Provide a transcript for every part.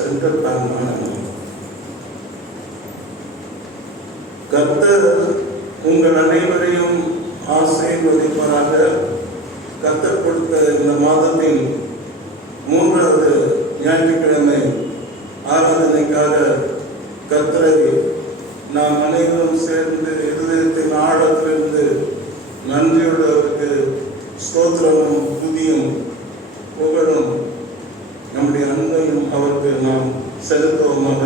Central bank. கர்த்தர் உங்கள் அனைவரையும் ஆசீர்வதிப்பாராக. கர்த்தர் கொடுத்த இந்த மாதத்தின் 3வது ஞாயிற்றுக்கிழமை ஆராதனைக்காக கர்த்தரை நாம் அனைவரும் சேர்ந்து இருதயத்தின் ஆழத்திலிருந்து நன்றியுள்ளவருக்கு ஸ்தோத்திரமும் துதியும் புகழும் நம்முடைய அன்பையும் அவருக்கு நாம் செலுத்துவோமாக.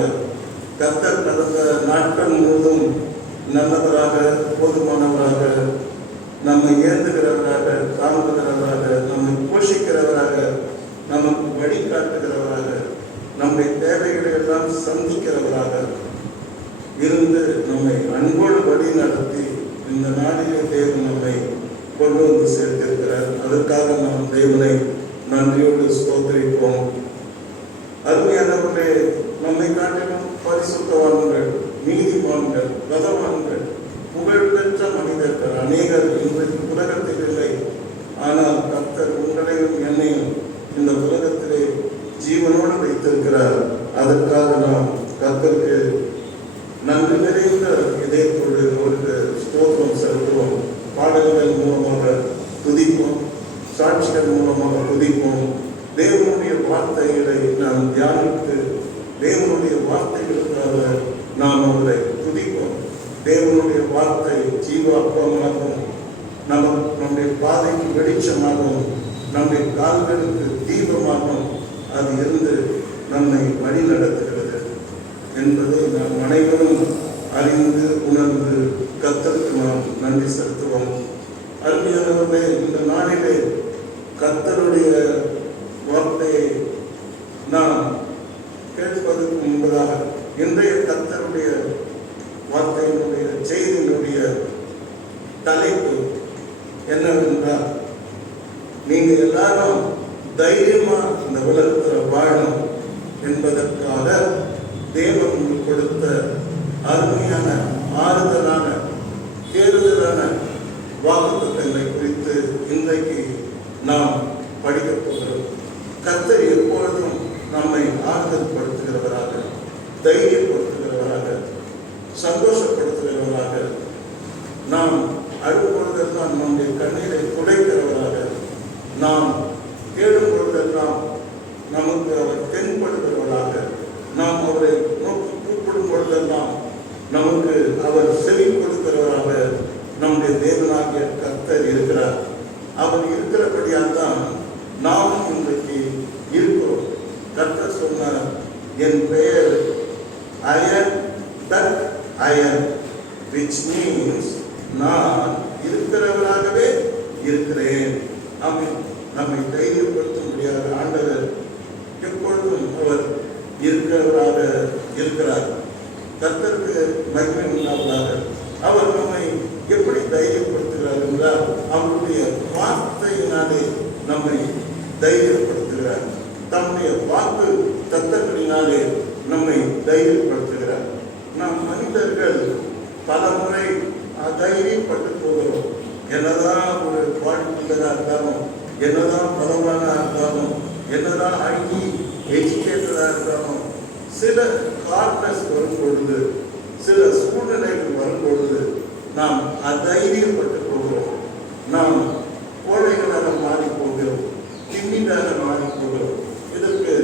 கர்த்தர் கடந்த நாட்கள் முழுவதும் நல்லவராக, போதுமானவராக, நம்மை ஏந்துகிறவராக, தாங்குகிறவராக, நம்மை போஷிக்கிறவராக, நமக்கு வழிகாட்டுகிறவராக, நம்முடைய தேவைகளை எல்லாம் சந்திக்கிறவராக இருந்து நம்மை அன்போடு வழி நடத்தி இந்த நாளிலே தேவன் நம்மை கொண்டு வந்து சேர்த்திருக்கிறார். அதற்காக நாம் தேவனை நன்றியோடு ஸ்தோத்திரிப்போம். அருமையானவர்களே, நம்மை காட்டிலும் பரிசுத்தவான்கள், நீதிமான்கள், பலவான்கள், புகழ்பெற்ற மனிதர்கள் அநேகர் இன்றைக்கு உலகத்தில் இல்லை. ஆனால் கர்த்தர் உங்களையும் என்னையும் இந்த உலகத்திலே ஜீவனோடு வைத்திருக்கிறார். அதற்காக நாம் கர்த்தருக்கு நன்றி நிறைந்த இதயத்தோடு அவருக்கு ஸ்தோத்திரம் செலுத்துவோம். பாடல்கள் மூலமாக துதிப்போம், சாட்சிகள் மூலமாக துதிப்போம். தேவனுடைய வார்த்தைகளை நாம் தியானித்து தேவனுடைய வார்த்தைகளுக்காக நாம் அவரை துதிப்போம். தேவனுடைய வார்த்தை ஜீவாத்மாகவும் நம்முடைய பாதைக்கு வெளிச்சமாகவும் நம்முடைய கால்களுக்கு தீபமாகவும் அது இருந்து நம்மை வழி நடத்துகிறது என்பதை நாம் அனைவரும் அறிந்து உணர்ந்து கர்த்தருக்கு நாம் நன்றி செலுத்துவோம். அருமையானவர்களே, இந்த நாளிலே கர்த்தருடைய வார்த்தையை நாம் கேட்பதற்கு முன்பதாக இன்றைய கர்த்தருடைய வார்த்தையினுடைய செய்தியினுடைய தலைப்பு என்னவென்றால், நீங்க எல்லாரும் தைரியமா இந்த உலகத்தில் வாழணும் என்பதற்காக தேவன் கொடுத்த அருமையான, ஆறுதலான, தேர்தலான வாக்குத்தத்தங்களை குறித்து இன்றைக்கு நாம் படிக்கப் போகிறோம். கர்த்தர் எப்பொழுதும் நம்மை ஆறுதல் படுத்துகிறவராக, தைரியப்படுத்துகிறவராக, சந்தோஷப்படுத்துகிறவராக, நாம் அழும் பொழுதெல்லாம் நம்முடைய கண்ணீரை துடைக்கிறவராக, நாம் தேடும் பொழுதெல்லாம் நமக்கு அவர் தென்படுகிறவராக, நாம் அவரை நோக்கி கூப்பிடும் பொழுதெல்லாம் நமக்கு அவர் செவி கொடுக்கிறவராக நம்முடைய தேவனாகிய கர்த்தர் இருக்கிறார். அவர் இருக்கிறபடியால் தான் நாம் இன்றைக்கு இருக்கிறோம். கர்த்தர் சொன்னார், என் பெயர் I am that I am, which means நான் இருக்கிறவராகவே இருக்கிறேன். நம்மை தைரியப்படுத்த முடியாத ஆண்டவர் எப்பொழுதும் அவர் இருக்கிறவராக இருக்கிறார். கர்த்தருக்கு மகிமை உண்டாவதாக. அவர் நம்மை எப்படி தைரியப்படுத்துகிறார் என்றால், அவருடைய வார்த்தையினாலே நம்மை தைரியப்படுத்துகிறார். தம்முடைய வாக்கு தத்தங்களினாலே நம்மை தைரியப்படுத்துகிறார். நாம் மனிதர்கள் பல முறை தைரியப்பட்டு போகிறோம். என்னதான் ஒரு வாழ்க்கையாக இருந்தாலும், என்னதான் பலவானாக இருந்தாலும், என்னதான் ஐடி எஜுகேட்டடாக இருந்தாலும், சில கார்னஸ் வரும் பொழுது, சில சூழ்நிலைகள் வரும் பொழுது நாம் அதைரியப்பட்டு போகிறோம். நாம் கோழைகளாக மாறி போகிறோம், திண்ணிதாக மாறி போகிறோம். இதற்கு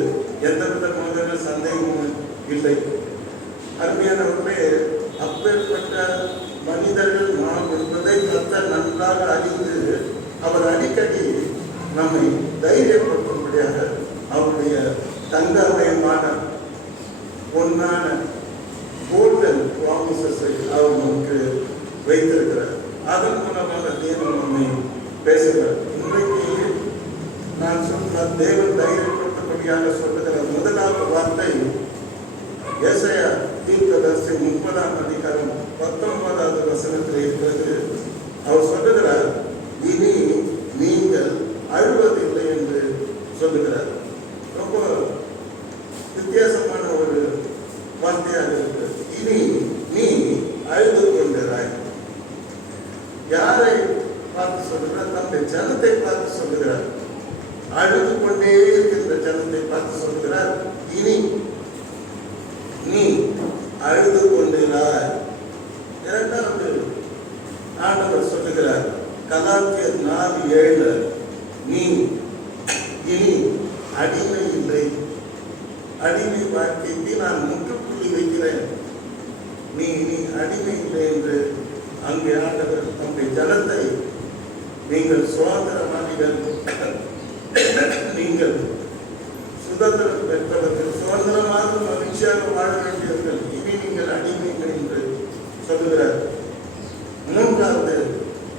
எந்த விதமான சந்தேகமும் இல்லை. அருமையானவர்களே, அப்பேற்பட்ட மனிதர்கள் நாம் என்பதை கர்த்தர் நன்றாக அறிந்து அவர் அடிக்கடி நம்மை தைரியப்படுத்தும்படியாக அவருடைய தங்கமயமான பொன்னான கோல்டன் ப்ராமிசஸை அவர் நமக்கு வைத்திருக்கிறார். அதன் மூலமாக தேவன் நம்மை பேசுகிறார். இன்றைக்கு நான் சொன்ன தேவன் தைரியப்படுத்தபடியாக சொல்லுகிற முதலாவது வார்த்தை ஏசாயா தீர்க்கதரிசி 30ஆம் அதிகாரம் 19வது வசனத்தில் இருக்கிறது. அவர் சொல்லுகிறார், இனி நீங்கள் அழுவதில்லை என்று சொல்லுகிறார். ரொம்ப வித்தியாசமான ஒரு வார்த்தையாக இருக்கிறது. இனி நீ அழுது கொண்டிராய். யாரை பார்த்து சொல்லுகிறார்? தன்னுடைய ஜனத்தை பார்த்து சொல்லுகிறார். அழுது கொண்டே இருக்கின்ற ஜனத்தை பார்த்து சொல்லுகிறார், இனி இனி அடிமை இல்லை. அடிமை வாழ்க்கைக்கு நான் முற்றுப்புள்ளி வைக்கிறேன். நீ இனி அடிமை இல்லை என்று அங்கே ஆண்டவர் தம்முடைய ஜனத்தை, நீங்கள் சுதந்திரவாதிகள், நீங்கள் சுதந்திரம் பெற்றவர்கள், சுதந்திரமாக மகிழ்ச்சியாக வாழ வேண்டியவர்கள், இனி நீங்கள் அடிமைகள் என்று சொல்லுகிறார். மூன்றாவது,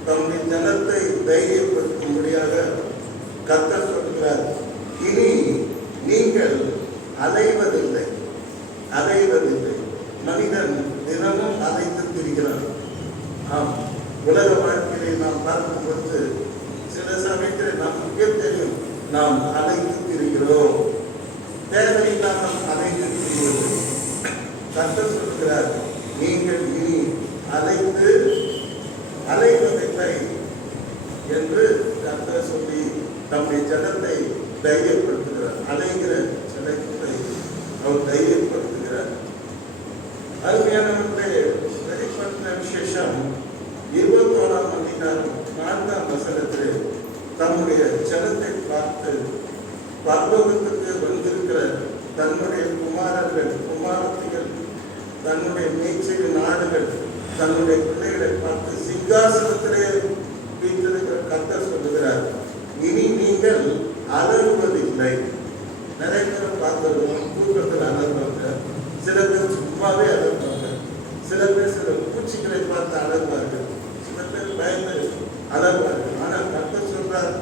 தம்முடைய ஜனத்தை தைரியப்படுத்தும்படியாக கர்த்தர் சொல்கிறார், இனி நீங்கள் அலைவதில்லை. அலைவதில்லை. மனிதன் தினமும் அலைத்து திரிகிறான். ஆம், உலக வாழ்க்கையை நாம் பார்க்கும் பொழுது சில சமயத்தில் நமக்கே தெரியும், நாம் அலைத்து திரிகிறோம். தேவையில்லாமல் அலைத்து திரிகிறது. கர்த்தர் சொல்கிறார், நீங்கள் இனி அலைவதில்லை என்று கர்த்தர் சொல்லி நம்முடைய ஜனத்தை தைரியப்படுத்துகிறார். அலைகிற ஜனத்தை அவர் தைரியப்படுத்துகிறார். அருமையானவர்களே, வெளிப்படுத்தின விசேஷம் 21ஆம் அதிகாரம் 4ஆம் வசனத்தில் தம்முடைய ஜனத்தை பார்த்து, பரலோகத்துக்கு வந்திருக்கிற தன்னுடைய குமாரர்கள், குமாரத்திகள், தன்னுடைய மேய்ச்சல் நாடுகள், தன்னுடைய பிள்ளைகளை பார்த்து சிங்காசனத்திலே வீட்டிருக்கிற கர்த்தர் சொல்லுகிறார், இனி நீங்கள் அலறுவதில்லை. நிறைய பேர் பார்த்துருவோம், தூக்கத்தில் அலறுவாங்க. சில பேர் சும்மாவே அலறுவாங்க. சில பேர் சில பூச்சிகளை பார்த்து அலறுவார்கள். சில பேர் பயந்து அலறுவார்கள். ஆனால் கர்த்தர் சொல்றார்,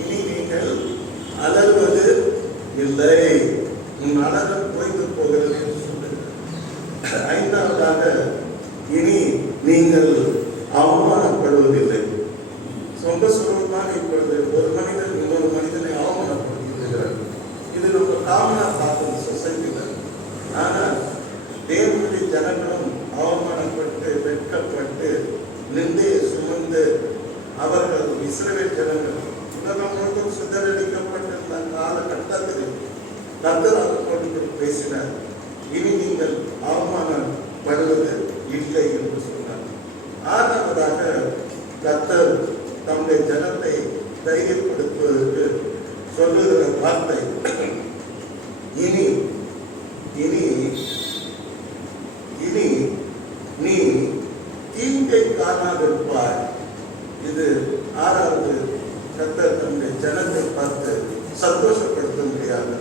இனி நீங்கள் அலறுவது இல்லை. உன் அலறல் ஓய்ந்து போகிறது என்று சொல்லுகிறார். ஐந்தாவதாக, இனி நீங்கள் அவமானப்படுவதில்லை. சொந்த சுரூபமாக இப்பொழுது ஒரு மனிதன் இன்னொரு மனிதனை அவமானப்படுத்துகிறார். இது நம்ம காமனா பார்க்கும் சொசைட்டியில். ஆனால் தேவனுடைய ஜனங்களும் அவமானப்பட்டு, வெட்கப்பட்டு, நிந்தையை சுமந்து, அவர்கள் இஸ்ரவேல் ஜனங்கள் உலகம் முழுவதும் சிதறடிக்கப்பட்டிருந்த காலகட்டத்தில் கர்த்தர் அவர்களோடு பேசினார், இனி நீங்கள் அவமானப்படுவது இல்லை என்று சொன்னார். ஆறாவதாக, கர்த்தர் தம்முடைய ஜனத்தை தைரியப்படுத்துவதற்கு சொல்லுகிற வார்த்தை, இனி இனி இனி நீ தீங்கை காணாதிருப்பாய். இது ஆறாவது. கர்த்தர் தம்முடைய ஜனத்தை பார்த்து சந்தோஷப்படுத்த முடியாது,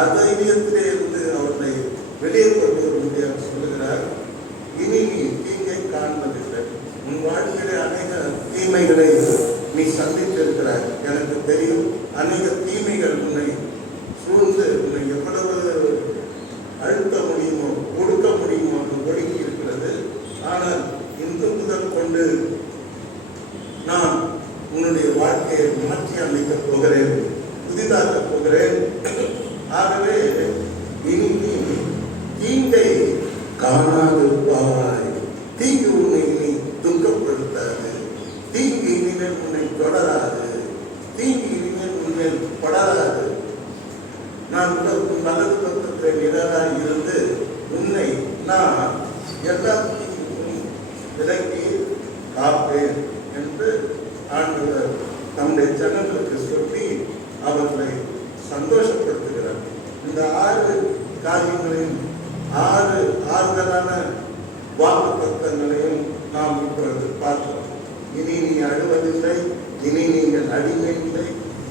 அதைரியத்திலே இருந்து அவர்களை வெளியே கொண்டு வர முடியாது சொல்லுகிறார், இனி நீ தீங்கை காண்பதில்லை. உன் வாழ்க்கையிலே அநேக தீமைகளை நீ சந்தித்திருக்கிறாய், எனக்கு தெரியும். அநேக தீமைகள் உன்னை சூழ்ந்து உன்னை எவ்வளவு அழுத்த முடியுமோ, கொடுக்க முடியுமோ ஒடுங்கி இருக்கிறது. ஆனால் இன்று முதல் கொண்டு நான் உன்னுடைய வாழ்க்கையை மாற்றி அமைக்கப் போகிறேன், புதிதாக்கப் போகிறேன். ஆகவே இனி நீ தீங்கை காணாதிருப்பாய். தீங்கு உன்னை இனி துக்கப்படுத்தாது. தீங்கு இனிமேல் உன்னை தொடராது. தீங்கு இனிமேல் உன்மேல் படராது. நான் வலது பக்கத்தில் நிழலாய் இருந்து உன்னை நான் எல்லா தீங்கும் விலக்கி காப்பேன் என்று ஆண்டவர் தம்முடைய ஜனங்களுக்கு சொல்லி அவர்களை சந்தோஷப்படுத்துகிறார். இந்த 6 காரியங்களையும் 6 ஆறுதலான வாக்கு தத்தங்களையும் நாம் இப்பொழுது பார்க்கிறோம். இனி நீ அழுவதில்லை, இனி நீங்கள் அடிமை இல்லை,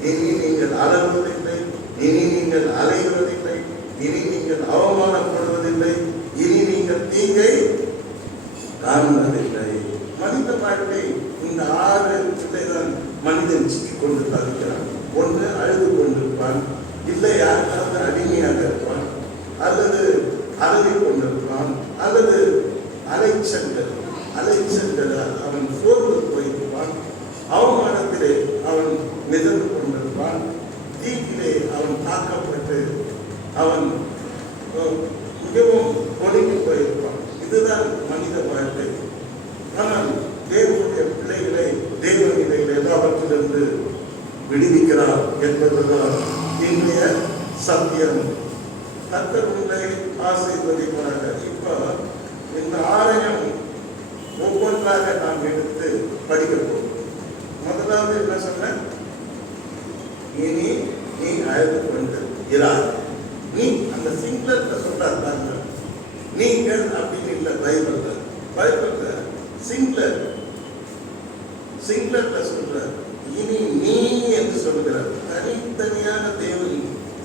இனி நீங்கள் அலறுவதில்லை, இனி நீங்கள் அலைவதில்லை, இனி நீங்கள் அவமானப்படுவதில்லை, இனி நீங்கள் தீங்கை காண்பதில்லை. மனித வாழ்க்கை இந்த 6 தான் மனிதன் சிக்கிக் கொண்டு தவிக்கிறான். ஒன்று அழுது கொண்டிருப்பான், இல்லை யாருக்காவது அடிமையாக இருப்பான், அல்லது அழுது கொண்டிருப்பான், அல்லது அலைச்சல்கள் அவன் சோர்ந்து போயிருப்பான், அவமானத்திலே அவன் மிதந்து கொண்டிருப்பான், தீக்கிலே அவன் தாக்கப்பட்டு அவன் மிகவும் ஒடுங்கி போயிருப்பான். இதுதான் மனித வாழ்க்கை. ஆனால் தேவனுடைய பிள்ளைகளை தேவன் இதை எல்லாவற்றிலிருந்து விடுவிக்கிறார் என்பதுதான் இன்றைய சத்தியம். கர்த்தர் உங்களை ஆசீர்வதிப்பாராக. இப்போ இந்த 6ஐயும் ஒவ்வொன்றாக நாம் எடுத்து படிக்க போகிறோம். முதலாவது என்ன சொன்ன, இனி நீ அழுது கொண்டு இராய். நீ அந்த சிங்குலர்ல சொல்றாரு பாருங்க, நீங்கள் அப்படின்னு இல்லை பைபிள்ல. பைபிள்ல சிங்குலர்ல சொல்ற, இனி நீ என்று சொல்கிறார். தனித்தனியான தேவன்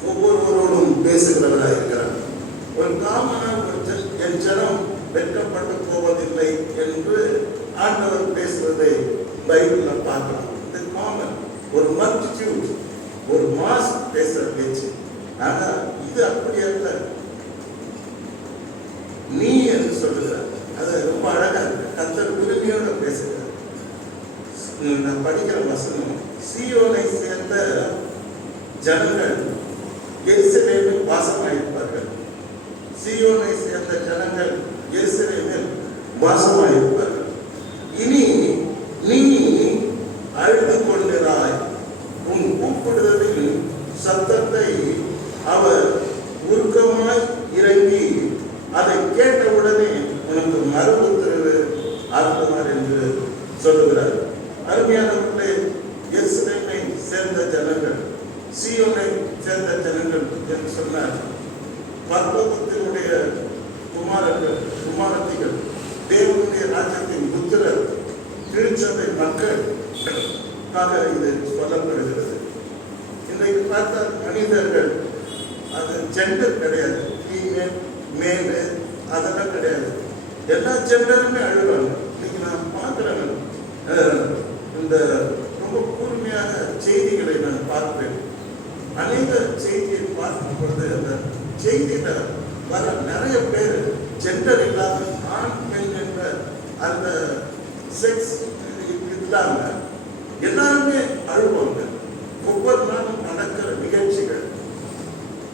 ஒவ்வொருவரோடும் பேசுகிறவராக இருக்கிறார். ஒரு காமனாக என் ஜனம் வெட்கப்பட்டு போவதில்லை என்று ஆண்டவர் பேசுவதை பைபிள்ல பார்க்கலாம். இது காமன், ஒரு மல்டிடியூட், ஒரு மாஸ் பேசுற பேச்சு. ஆனா இது அப்படி அல்ல. நீ என்று சொல்லுகிறார். அது ரொம்ப அழகா இருக்கு. கர்த்தர் உரிமையோட பேசுகிறார். நான் படிக்கிற வசனம், சீயோனை சேர்ந்த ஜனங்கள் எருசலேமில் வாசமாயிருப்பார்கள். சீயோனை சேர்ந்த ஜனங்கள் எருசலேமில் வாசமாயிருப்பார்கள். இனி நீ அழுது கொண்டிராய். உன் கூப்பிடுதலின் சத்தத்தை அவர் உருக்கமாய் இறங்கி அதை கேட்டவுடனே உனக்கு மறு உத்தரவு ஆக்குவார் என்று சொல்லுகிறார். அருமையானவர்களே, எருசலேமை சேர்ந்த ஜனங்கள், சீயோனை சேர்ந்த ஜனங்கள் என்று சொன்னார். பரலோகத்தினுடைய குமாரர்கள், குமாரத்திகள், தேவனுடைய ராஜ்யத்தின் புத்திரர், திருச்சபை மக்கள் இது சொல்லப்படுகிறது. இன்றைக்கு பார்த்த மனிதர்கள், அது ஜெண்டர் கிடையாது, ஃபீமேல் மேலு அதெல்லாம் கிடையாது. எல்லா ஜெண்டருமே அழுவாங்க. இன்னைக்கு நான் பார்க்கிறேன், இந்த ரொம்ப கூர்மையான செய்திகளை நான் பார்ப்பேன். அநேக செய்தியை பார்க்கும் பொழுது அந்த செய்தியில வர நிறைய பேர் ஜெண்டர் இல்லாம ஆண் பெண் என்ற அந்த செக்ஸ் இல்லாம எல்லாருமே அழுவாங்க. ஒவ்வொரு நாளும் நடக்கிற நிகழ்ச்சிகள்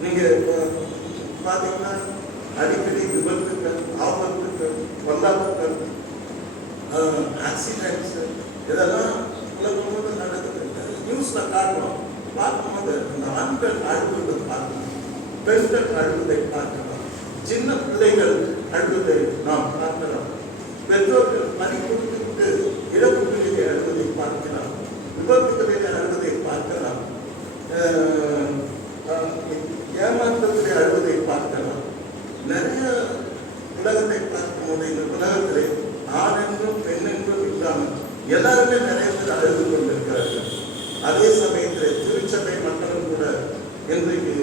நீங்க பாத்தீங்கன்னா அடிக்கடி விபத்துக்கள், ஆபத்துக்கள், வல்லாப்புகள், ஆக்சிடென்ட்ஸ் இதெல்லாம் உலகம் முழுக்க நடக்குது. நியூஸ்ல காட்டுறோம். பார்க்கும்போது இந்த ஆண்கள் அழுவதை பார்க்கணும், பெண்கள் அழுவதை பார்க்கலாம், சின்ன பிள்ளைகள் அழுவதை நாம் பார்க்கலாம், பெற்றோர்கள் பணி கொடுத்துவிட்டு இழப்புகளிலே அழுவதை பார்க்கலாம், விபத்துகளிலே அழுவதை பார்க்கலாம், ஏமாற்றத்திலே அழுவதை பார்க்கலாம். நிறைய உலகத்தை பார்க்கும்போது இந்த உலகத்திலே ஆண் என்றும் பெண் என்றும் இல்லாமல் எல்லாருமே நிறைய பேர் அழுது கொண்டிருக்கிறார்கள். அதே சமயத்தில் திருச்சபை மக்களும் கூட இன்றைக்கு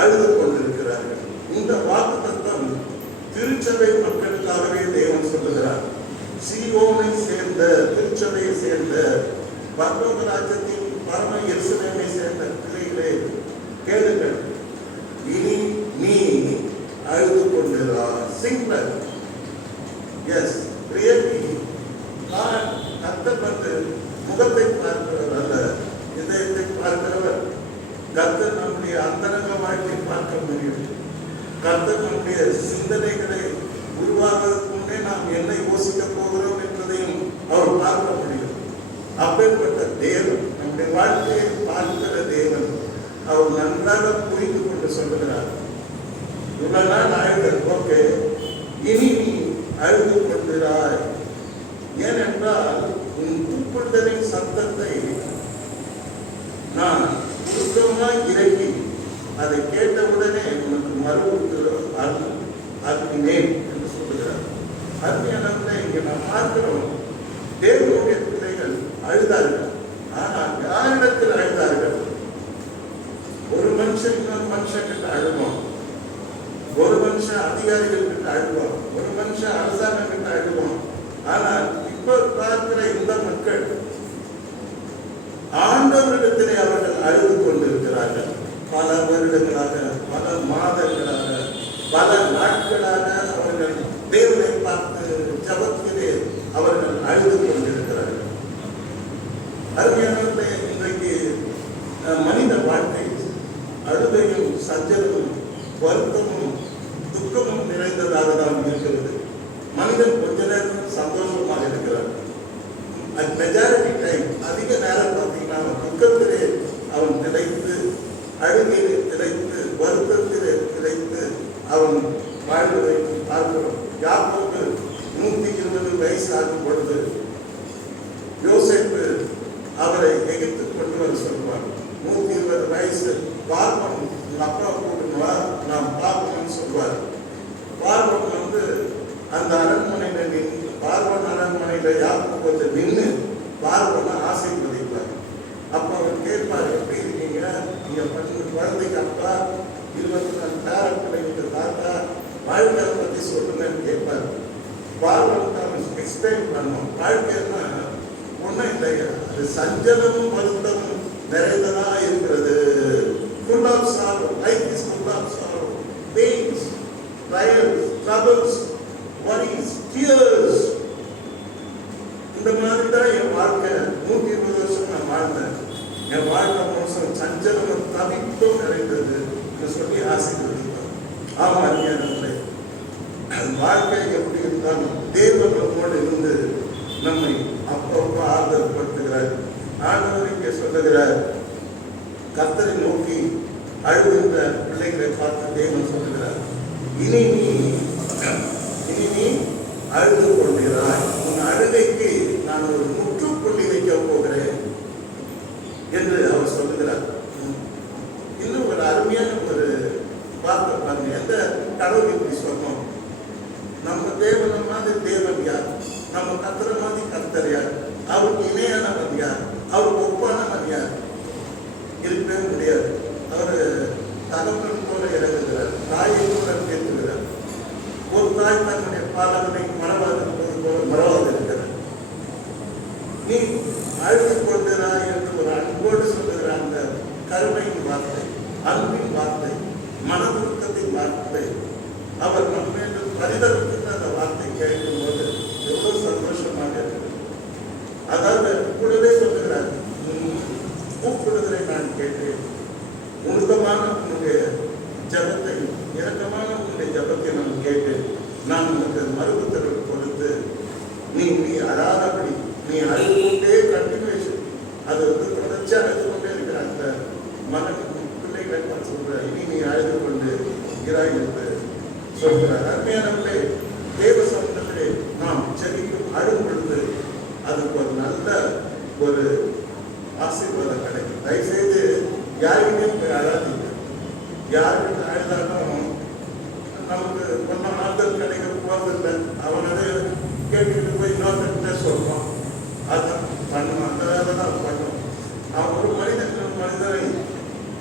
அழுது கொண்டிருக்கிறார்கள். இந்த வாக்குத்தத்தம் திருச்சபை மக்களுக்காகவே தேவன் சொல்லுகிறார். சீயோனை சேர்ந்த, திருச்சபையை சேர்ந்த, பரலோக ராஜ்யத்தின் பரம எருசலேமை சேர்ந்த பிள்ளைகளே கேளுங்கள். இனி நீ அழுது கொண்டிருக்கிறார். சிங்குலர். எஸ், ரியலி நான் கர்த்தர் முகத்தை பார்க்கிறவர் அல்ல, இதயத்தை பார்க்கிறவர். கர்த்தர் நம்முடைய அந்தரங்க வாழ்க்கை பார்க்க முடியும். கர்த்தர் நம்முடைய சிந்தனைகளை உருவாவதற்கு முன்னே நாம் என்ன யோசிக்க போகிறோம் என்பதையும் அவர் பார்க்க முடியும். அப்பேற்பட்ட தேவன், நம்முடைய வாழ்க்கையை பார்க்கிற தேவன், அவர் நன்றாக புரிந்து கொண்டு சொல்லுகிறார். இவ்வளவு நாள் அழுது, ஓகே, இனி நீ அழுது கொண்டிராய். ஏனென்றால் உன் கூப்பிடுதலின் சத்தத்தை நான் உருக்கமாய் இறங்கி அதை கேட்டவுடனே உனக்கு மறு ஆக்கினேன் என்று சொல்லுகிறார். அருமையானவர்களே, இங்கே நாம் பார்க்கிறோம், தேவனுடைய பிள்ளைகள் அழுதார்கள். ஆனால் யாரிடத்தில் அழுதார்கள்? ஒரு மனுஷன் இன்னொரு மனுஷன் கிட்ட அழுவான், ஒரு மனுஷன் அதிகாரிகள் கிட்ட அழுவான், ஒரு மனுஷன் அரசாங்கம் கிட்ட அழுவான். ஆனால் இப்ப பார்க்கிற இந்த மக்கள் ஆண்டவரிடத்திலே அவர்கள் அழுது கொண்டிருக்கிறார்கள். பல வருடங்களாக, பல மாதங்களாக, பல நாட்களாக அவர்கள் தேவனை பார்த்து ஜபத்திலே அவர்கள் அழுது கொண்டிருக்கிறார்கள். அருமையானவர்களே, இன்றைக்கு மனித வாழ்க்கை அழுகையும் சஞ்சலமும் வருத்தமும் துக்கமும் நிறைந்ததாக தான் இருக்கிறது. மனிதன் கொஞ்ச நேரம் சந்தோஷமாக இருக்கிறார். மெஜாரிட்டி டைம், அதிக நேரம் பார்த்தீங்கன்னா அவன் துக்கத்திலே அவன் திளைத்து, அழுகையிலே திளைத்து, வருத்தத்திலே திளைத்து அவன் வாழ்வதை பார்க்கிறோம். யாக்கோபு 120 வயசு ஆகும் பொழுது யோசேப்பு அவரை எகிப்து கொண்டு வர சொல்வார். 120 வயசு பார்வன் உங்க அப்பா கூப்பிடுவா, நான் பார்க்கணும்னு சொல்வார். பார்வன் வந்து அந்த அரண்மனையில நின்று, பார்வன் அரண்மனையில யாக்கோபு நின்று பார்வனை ஆசீர்வதிப்பார். அப்ப அவர் கேட்பார், எப்படி இருக்கீங்க, நீங்க பண்ண குழந்தைக்கு அப்பா, 24 பேர பிள்ளைங்க தாத்தா, வாழ்க்கையை பத்தி சொல்லுங்கன்னு கேட்பார். பார்வனுக்கு அவன் எக்ஸ்பிளைன் பண்ணும். வாழ்க்கைன்னா ஒன்றும் இல்லையா, அது சஞ்சலமும் வருத்தமும் நிறைந்ததா இருக்கிறது. Full of sorrow, life is full of sorrow, pains, trials, troubles, worries, tears. இந்த மாதிரி தான் என் வாழ்க்கை. 120 வருஷம் நான் வாழ்ந்தேன். என் வாழ்க்கை மோசம் சஞ்சலமும் தவிப்பும் நிறைந்தது சொல்லி ஆசீர்வதிப்பார். ஆமா அறிஞர்களே, வாழ்க்கை எப்படி இருந்தாலும் தேவன் நம்மோடு இருந்து நம்மை அப்பப்போ ஆதரப்படுத்துகிறார். ஆண்டவர் இங்கே சொல்லுகிறார், கர்த்தரை நோக்கி அழுகின்ற பிள்ளைகளை பார்த்து தேவன் சொல்லுகிறார், இனி நீ அழுது கொள்கிறாய், உன் அழுகைக்கு நான் ஒரு முற்றுப்புள்ளி வைக்க போகிறேன் என்று அவர் சொல்லுகிறார். இன்னும் ஒரு அருமையான ஒரு வார்த்தை பாருங்க. எந்த கடவுள் இப்படி சொன்னோம், நம்ம தேவன மாதிரி தேவன் யார், நம்ம கர்த்தர மாதிரி கர்த்தர் யார், அவருக்கு இணையானவன் யார், அவருக்கு ஒப்பானவன் யார்? இருக்கவே முடியாது. அவர் தகப்பன் போல இறங்குகிறார், தாயை போல கேட்கிறார். ஒரு தாய் தன்னுடைய பாலகனை மறவாது போல மறவாது இருக்கிறார். நீ அழுது கொண்டிராய் என்று ஒரு அன்போடு சொல்லுகிற அந்த கருணையின் வார்த்தை, அன்பின் வார்த்தை, மனதுக்கத்தின் வார்த்தை, அவர் நம்ம பரிதவிக்கின்ற அந்த வார்த்தை கேட்கும் போது எவ்வளவு சந்தோஷமாக இருக்கிறது. அதாவது கூடவே சொல்லுகிறார், கூப்பிடுதலை நான் கேட்டேன், உன்னதமான உன்னுடைய ஜபத்தை, இறக்கமான உன்னுடைய ஜபத்தை நான் கேட்டேன், நான் உனக்கு மறுபுத்தரவு கொடுத்து நீ அழாதபடி நீ அழுது கொண்டே கண்டினியூஷன், அது வந்து தொடர்ச்சியாக அழுது கொண்டே இருக்கிற அந்த மகன் பிள்ளைகளை பார்த்து சொல்ற, இனி நீ அழுது கொண்டு இருக்கிறாய் என்று சொல்கிறார். அருமையானவர்களே, தேவ சமூகத்திலே நாம் செடிக்கும் அழும் பொழுது அதுக்கு ஒரு நல்ல ஒரு ஆசீர்வாதம் கிடைக்கும். தயவுசெய்து யாருக்குமே போய் அழாதீங்க. யாருக்கு அழுதாலும் நமக்கு கொஞ்ச நாட்கள் கிடைக்க போவதில்லை. அவனோட கேட்டுட்டு போய் இன்னொருத்த சொல்லுவான், அதுதான் பண்ணுவான், அந்த வேலை தான் பண்ணும். அவன் ஒரு மனிதனை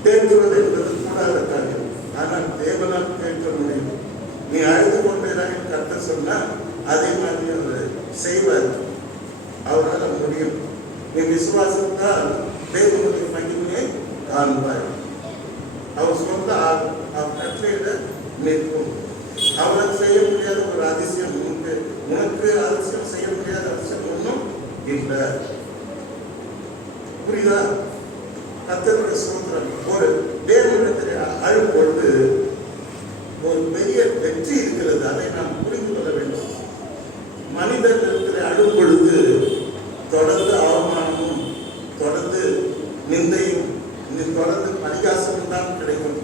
தேற்றுவது என்பது கூடாத காரியம். ஆனால் தேவனால் கேட்க முடியும். நீ அழுது கொண்டு கர்த்தர் சொன்னா அதே மாதிரி அவர் செய்வார், அவரால் முடியும். நீ விசுவாசத்தால் தேவனுடைய மகிமையை காண்பாய். அவர் சொந்த அவர் கட்டளையிட நிற்கும். அவரால் செய்ய முடியாத ஒரு அதிசயம் உண்டு. உனக்கு அதிசயம் செய்ய முடியாத அதிசயம் ஒன்றும் இல்லை. புரியுதா? கர்த்தருடைய சூத்திரம். ஒரு தேவனிடத்தில் அழும் பொழுது ஒரு பெரிய வெற்றி இருக்கிறது. அதை நாம் புரிந்து கொள்ள வேண்டும். மனிதர்களிடத்தில் அழும் பொழுது தொடர்ந்து அவமானமும், தொடர்ந்து நிந்தையும், தொடர்ந்து பரிகாசமும் தான் கிடைக்கும்.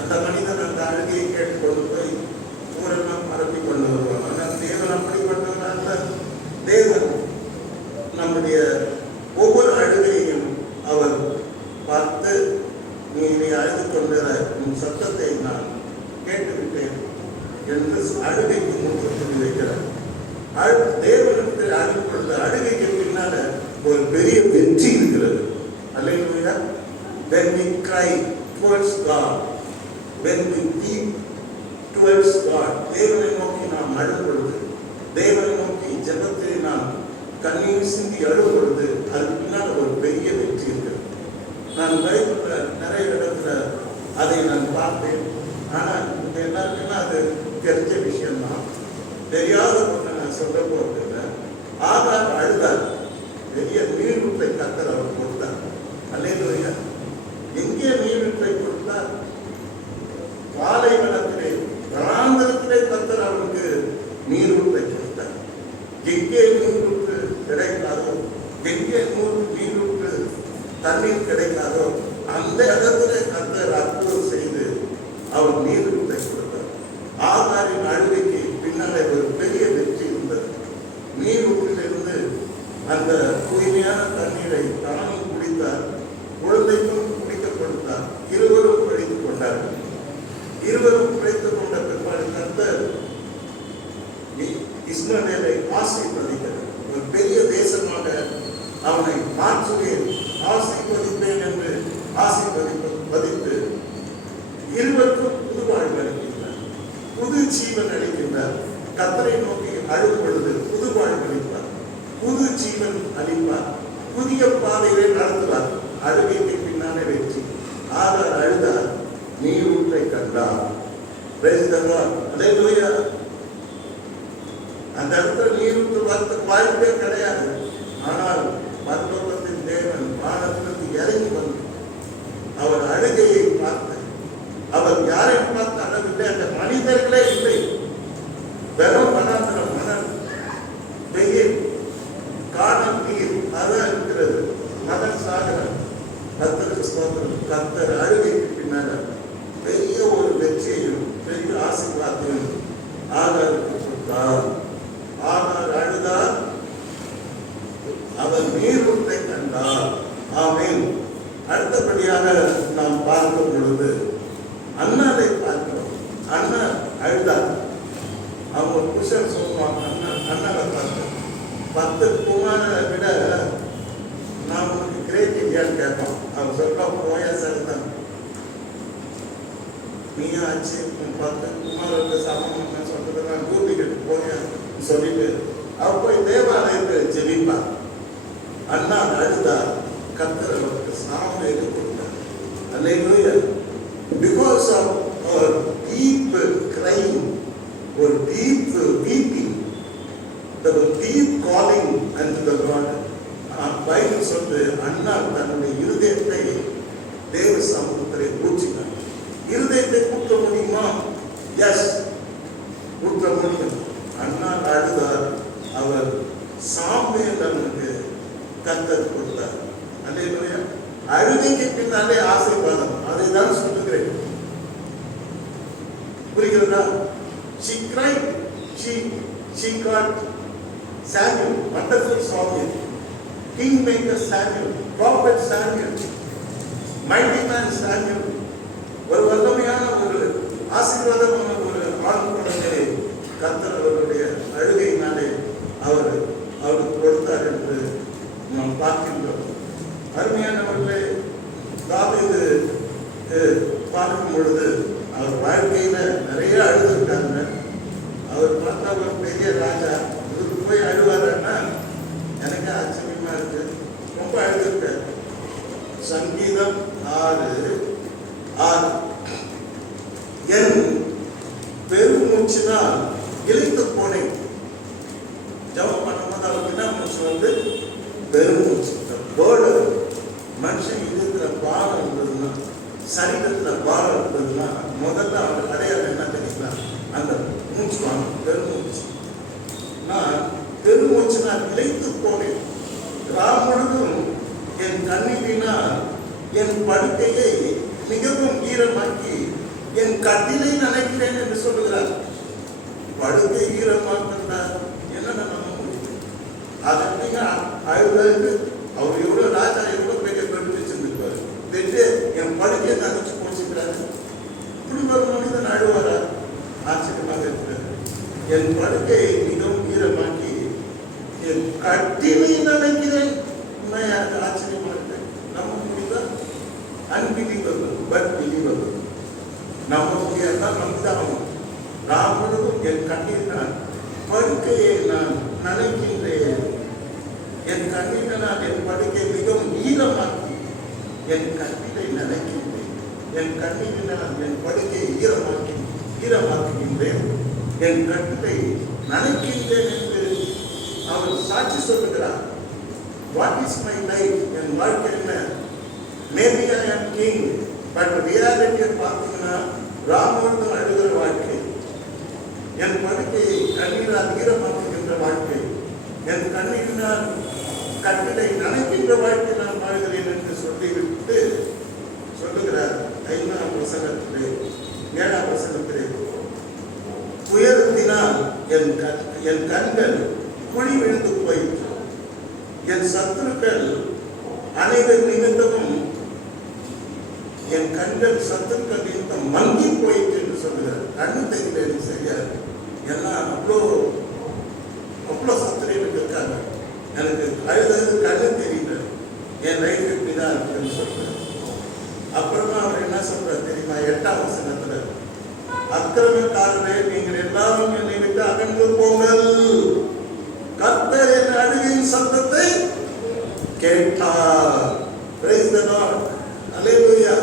அந்த மனிதன் அந்த அழுகையை கேட்டுக்கொண்டு போய் ஊரெல்லாம் பரப்பி கொண்டு வருவான். ஆனால் தேவன் அப்படி கொண்டவன் அல்ல. தேவன் நம்முடைய ஒவ்வொரு அழுகையையும் அவர் பார்த்து, நீ அழுது கொண்டிற உன் சத்தத்தை நான் கேட்டுவிட்டேன் என்று அழுகைக்கு முற்றுப்புள்ளி வைக்கிறார். தேவனுக்கு அழும் பொழுது அழுகைக்கு பின்னால ஒரு பெரிய வெற்றி இருக்கிறது. அல்லேலூயா. When we cry towards God, when we weep towards God, தேவனை நோக்கி நாம் அழும் பொழுது, தேவனை நோக்கி ஜெபத்தை நாம் கண்ணீர் சிந்தி அழும் பொழுது அதுக்கு பின்னால் ஒரு பெரிய வெற்றி இருக்கிறது. நான் பைபிள்ல நிறைய இடத்துல அதை நான் பார்த்தேன். ஆனால் இங்க எல்லாருக்குன்னா அது தெரிஞ்ச விஷயம்தான். தெரியாத ஒன்று நான் சொல்ல போறதில்லை. ஆகார் அழுதார், பெரிய நீரூற்றை கர்த்தர் அவர் கொடுத்தார். அல்லேலூயா. எங்கே நீரூற்றை கொடுத்தார்? பாலைவனத்திலே, வனாந்தரத்திலே கர்த்தர் அவருக்கு நீரூற்றை கொடுத்தார். எங்கே நீரூற்று கிடைக்காதோ, எங்கே நீரூற்று தண்ணீர் கிடைக்காதோ அந்த இடத்துல கர்த்தர் அற்புதம் செய்து அவர் நீரூற்றை கொடுத்தார். ஆகாரின் அழுகைக்கு பின்னாலே ஒரு பெரிய வெற்றி இருந்தது. நீரூற்றிலிருந்து அந்த தூய்மையான தண்ணீரை தானும் குடித்தார், குழந்தைக்கும் குடிக்க கொடுத்தார். இருவரும் இஸ்மவேலை ஆசீர்வதிக்கிறார். ஒரு பெரிய தேசமாக அவனை மாற்றுவேன், ஆசீர்வதிப்பேன் என்று ஆசீர்வதித்து இருவருக்கும் புது வாழ்வு அளிக்கின்றார், புது ஜீவன் அளிக்கின்றார். கர்த்தரை நோக்கி அழும் பொழுது புது வாழ்வு அளிப்பார், புது ஜீவன் அளிப்பார், புதிய பாதையை நடத்துவார். அழுகைக்கு பின்னாலே வெற்றி. ஆகார் அழுதார், நீர் ஊற்றை கண்டார். அந்த இடத்துல நீர் ஊற்று வரத்துக்கு வாய்ப்பே கிடையாது. ஆனால் பரலோகத்தின் தேவன் வானத்திலிருந்து இறங்கி வந்து அவர் அழுகையை பார்த்து, அவர் யாரையும் பார்த்து அழவில்லை, அந்த மனிதர்களே இல்லை, வெறும் வனாந்தரம், மணல், வெயில், காணல் நீர், அதான் இருக்கிறது, மகன் சாகரம். கர்த்தருக்கு ஸ்தோத்திரம். கர்த்தர் அழுகைக்கு பின்னால பெரிய ஒரு வெற்றியையும் பெரிய ஆசீர்வாதத்தையும் ஆகாருக்கு கொடுத்தார். ஆகார் அழுதார், அவர் நீர் ஊற்றை கண்டார். ஆமென். அடுத்தபடியாக நாம் பார்க்கும் பொழுது அண்ணாவை பார்க்கிறோம். அண்ணா அழுதார். அவங்க புருஷன் சொல்லுவாங்க, அண்ணாவை பார்த்து 10 குமாரரை விட நான் உனக்கு கிரேட் இந்தியான்னு கேட்பான். அவர் சொல்ல போயா சார் தான், நீயா ஆச்சு 10 குமாரருக்கு சமம் சொல்றது நான் கூப்பிக்கிட்டு போயா சொல்லிட்டு அவர் போய் தேவாலயத்தை ஜெபிப்பார். அண்ணா அழுதார், கர்த்தர் அவருக்கு சாமுவேலை கொடுத்தார். அல்லேலூயா. Because of our deep crying or deep weeping, the deep calling unto the Lord, Bible சொல்றது அண்ணா தன்னுடைய இருதயத்தை தேவ சமூகத்திலே ஊற்றினார். இருதயத்தை ஊற்ற முடியுமா? எஸ், ஊற்ற முடியும். அண்ணா அழுதார், அவர் சாமுவேலுக்கு கர்த்தர் கொடுத்தார். அல்லேலூயா. அழுகைக்கு பின்னாலே ஆசீர்வாதம். அதை தான் சொல்லுகிறேன். புரிகிறதா? She cried. She got Samuel, wonderful Samuel, Kingmaker Samuel, Prophet Samuel, Mighty Man Samuel. ஒரு வல்லமையான ஒரு ஆசீர்வாதமான ஒரு ஆண் குழந்தையை கர்த்தர் அவருடைய அழுகையினாலே அவருக்கு கொடுத்தார் என்று நாம் பார்க்கின்றோம். அருமையானவர்களே, தாவீது பார்க்கும் பொழுது அவர் வாழ்க்கையில நிறைய அழுதுருக்காங்க. அவர் பார்த்தா ஒரு பெரிய ராஜா, இதுக்கு போய் அழுவாருன்னா எனக்கு ஆச்சரியமா இருக்கு. ரொம்ப அழுதுருக்காரு. சங்கீதம் 6:6 என் பெருமூச்சினால் இழுத்து போனேன். ஜபம் பண்ணும்போது அவருக்கு என்ன மூச்சு வந்து பெருமூச்சு. மனுஷன் இருக்கிற பாரம் இருந்ததுன்னா, சரீரத்துல பாரம் இருந்ததுன்னா முதல்ல அவர் அடையாளம் என்ன தெரியுங்களா? அந்த மூச்சு வாங்க, பெருமூச்சு. நான் பெருமூச்சு நான் இழைத்து போனேன். ராம் முழுதும் என் கண்ணீரினால் என் படுக்கையை மிகவும் ஈரமாக்கி என் கட்டிலை நினைக்கிறேன் என்று சொல்லுகிறார். படுக்கை ஈரமாக்குறார். என்ன நம்ம முடியும்? அதை நீங்க அழுது அவர் எவ்வளவு ராஜா எவ்வளவு பெரிய பெற்று வச்சிருந்திருப்பாரு. பெற்று என் படுக்கையை நினைச்சு போச்சுக்கிறாரு. இப்படி ஒரு மனிதன் அழுவாரா? ஆச்சரியமாக இருக்கிறார். என் படுக்கையை மிகவும் ஈரமாக்கி என் கட்டிலை நினைக்கிறேன். ஆச்சரியமா இருக்கு. நம்ம முடியுதா? Unbelievable but believable. நம்ம முடியாதான் நம்பிதான். நான் முழுவதும் என் கண்ணீரினால் படுக்கையை நான் நினைக்கின்றேன். என் கண்ணீரினால் என் படுக்கை மிகவும் ஈரமாக்கி என் கண்ணீரை நினைக்கின்றேன். என் கண்ணீரினால் என் படுக்கையை ஈரமாக்குகின்றேன். என் கண்ணீரை நினைக்கின்றேன் என்று அவர் சாட்சி சொல்லுகிறார். What is my life? என் வாழ்க்கை என்ன? மேபி ஐ ஆம் கிங், பட் ரியாலிட்டியை பார்த்தீங்கன்னா ராமோடு அழுகிற வாழ்க்கை, என் படுக்கையை கண்ணீரால் ஈரமாக்குகின்ற வாழ்க்கை, என் கண்ணீரினால் கட்டிலை நனைக்கின்ற வாழ்க்கை நான் வாழ்கிறேன் என்று சொல்லிவிட்டு சொல்லுகிறார். 5ஆம் வசனத்திலே 7ஆம் வசனத்திலே உயரத்தினால் என் கண்கள் குழி விழுந்து போயிற்று. என் சத்துருக்கள் அனைவர் நிமித்தமும் என் கண்கள் சத்துருக்கள் நிமித்தம் மங்கி போயிற்று என்று சொல்லுகிறார். கண்ணு தெரியல சரியா. எல்லாம் அவ்வளோ 8ஆம் வசனத்துல, அக்கிரமக்காரரே நீங்கள் எல்லாரும் என்னை விட்டு அகன்று போங்கள், கர்த்தர் என் அழுகையின் சத்தத்தை கேட்டார். Praise the Lord. Hallelujah.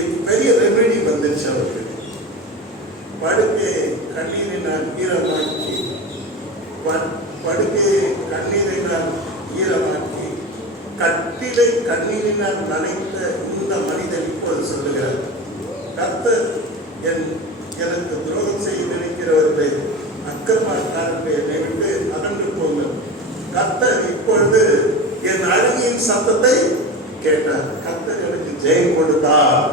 இது பெரிய ரெமெடி வந்துருச்சு அவருக்கு. படுக்கை கண்ணீரினால் ஈரமாக்கி, படுக்கை கண்ணீரினால் ஈரமாக்கி, கட்டிலை கண்ணீரினால் நனைத்த இந்த மனிதன் இப்போது சொல்லுகிறார், கர்த்தர் எனக்கு துரோகம் செய்ய நினைக்கிறவர்களை, அக்கிரமக்காரர்களை என்னை விட்டு அகன்று போங்கள். கர்த்தர் இப்பொழுது என் அழுகையின் சத்தத்தை கேட்டார். கர்த்தர் எனக்கு ஜெயம் கொடுத்தார்.